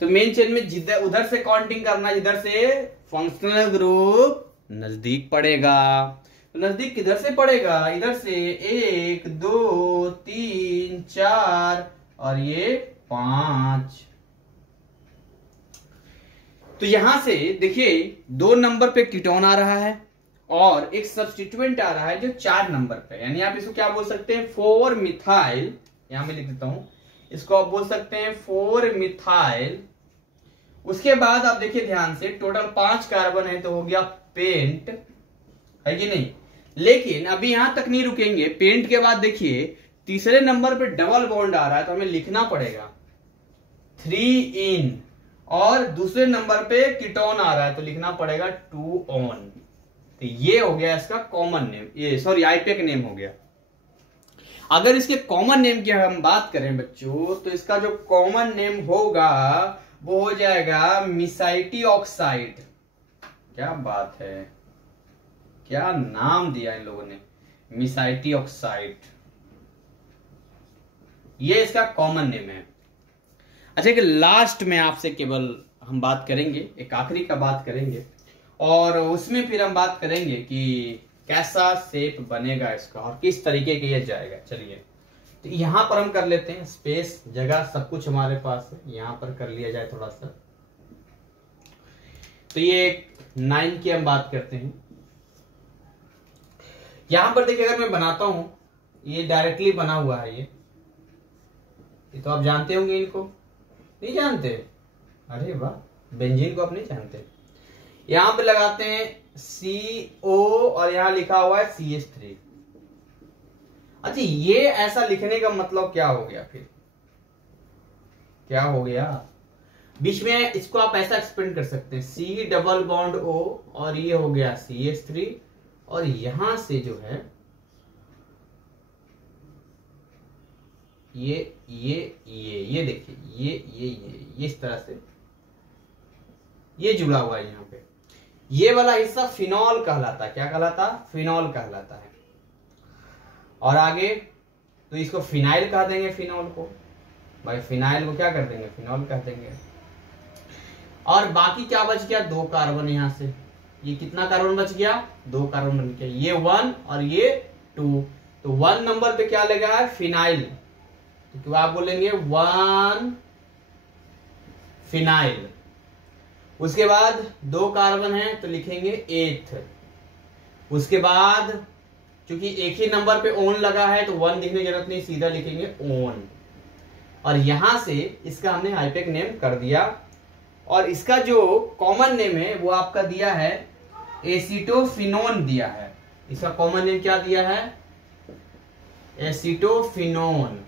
तो मेन चेन में जिधर उधर से काउंटिंग करना, जिधर से फंक्शनल ग्रुप नजदीक पड़ेगा। तो नजदीक किधर से पड़ेगा, इधर से 1 2 3 4 और ये 5। तो यहां से देखिए 2 नंबर पे कीटोन आ रहा है और एक सब्स्टिट्यूएंट आ रहा है जो 4 नंबर पे, यानी आप इसको क्या बोल सकते हैं, 4 मिथाइल। यहां मैं लिख देता हूं, इसको आप बोल सकते हैं 4 मिथाइल। उसके बाद आप देखिए ध्यान से, टोटल 5 कार्बन है तो हो गया पेंट, है कि नहीं। लेकिन अभी यहां तक नहीं रुकेंगे, पेंट के बाद देखिए तीसरे नंबर पे डबल बॉन्ड आ रहा है तो हमें लिखना पड़ेगा 3 इन, और दूसरे नंबर पे कीटोन आ रहा है तो लिखना पड़ेगा 2 ऑन। तो ये हो गया इसका कॉमन नेम, ये सॉरी आईपेक नेम हो गया। अगर इसके कॉमन नेम की हम बात करें बच्चों, तो इसका जो कॉमन नेम होगा वो हो जाएगा मिसाइटी ऑक्साइड। क्या बात है, क्या नाम दिया इन लोगों ने, मिसाइटी ऑक्साइड, ये इसका कॉमन नेम है। अच्छा कि लास्ट में आपसे केवल हम बात करेंगे, एक आखिरी का बात करेंगे, और उसमें फिर हम बात करेंगे कि कैसा शेप बनेगा इसका और किस तरीके के ये जाएगा। चलिए तो यहां पर हम कर लेते हैं, स्पेस जगह सब कुछ हमारे पास है, यहां पर कर लिया जाए थोड़ा सा। तो ये 9 की हम बात करते हैं। यहां पर देखिए अगर मैं बनाता हूं, ये डायरेक्टली बना हुआ है, ये तो आप जानते होंगे, इनको नहीं जानते? अरे वाह, बेंजीन को आप नहीं जानते। यहां पे लगाते हैं CO और यहां लिखा हुआ है CH3। अच्छा ये ऐसा लिखने का मतलब क्या हो गया, फिर क्या हो गया बीच में, इसको आप ऐसा एक्सपेंड कर सकते हैं C डबल बॉन्ड O, और ये हो गया CH3, और यहां से जो है ये देखिए ये इस तरह से ये जुड़ा हुआ है यहाँ पे। ये वाला हिस्सा फिनॉल कहलाता है। क्या कहलाता? फिनॉल कहलाता है। और आगे तो इसको फिनाइल कह देंगे, फिनॉल को भाई, फिनाइल को क्या कर देंगे, फिनॉल कह देंगे। और बाकी क्या बच गया, 2 कार्बन यहां से, ये कितना कार्बन बच गया, 2 कार्बन बन गया, ये 1 और ये 2। तो 1 नंबर पे क्या लगा है, फिनाइल, तो आप बोलेंगे 1 फिनाइल। उसके बाद 2 कार्बन है तो लिखेंगे 8। उसके बाद क्योंकि एक ही नंबर पे ओन लगा है तो 1 लिखने की जरूरत नहीं, सीधा लिखेंगे ओन। और यहां से इसका हमने आईपेक नेम कर दिया, और इसका जो कॉमन नेम है वो आपका दिया है एसीटोफिनोन दिया है। इसका कॉमन नेम क्या दिया है, एसीटोफिनोन।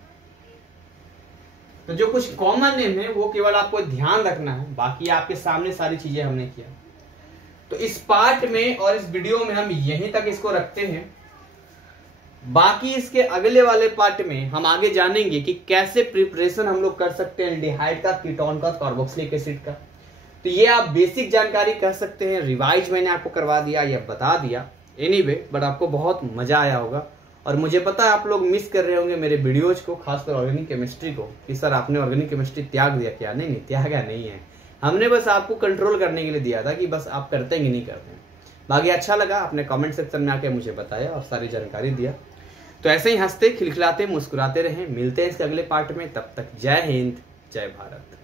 तो जो कुछ कॉमन नेम है वो केवल आपको ध्यान रखना है, बाकी आपके सामने सारी चीजें हमने किया। तो इस पार्ट में और इस वीडियो में हम यहीं तक इसको रखते हैं। बाकी इसके अगले वाले पार्ट में हम आगे जानेंगे कि कैसे प्रिपरेशन हम लोग कर सकते हैं एल्डिहाइड का, कीटोन का, कार्बोक्सिलिक एसिड का। तो ये आप बेसिक जानकारी कह सकते हैं, रिवाइज मैंने आपको करवा दिया या बता दिया। एनीवे बट आपको बहुत मजा आया होगा, और मुझे पता है आप लोग मिस कर रहे होंगे मेरे वीडियोज को, खासकर ऑर्गेनिक केमिस्ट्री को, कि सर आपने ऑर्गेनिक केमिस्ट्री त्याग दिया क्या। नहीं, त्यागा नहीं है, हमने बस आपको कंट्रोल करने के लिए दिया था कि बस आप करते हैं कि नहीं करते हैं। बाकी अच्छा लगा, आपने कमेंट सेक्शन में आके मुझे बताया और सारी जानकारी दिया। तो ऐसे ही हंसते खिलखिलाते मुस्कुराते रहें। मिलते हैं इसके अगले पार्ट में, तब तक जय हिंद, जय भारत।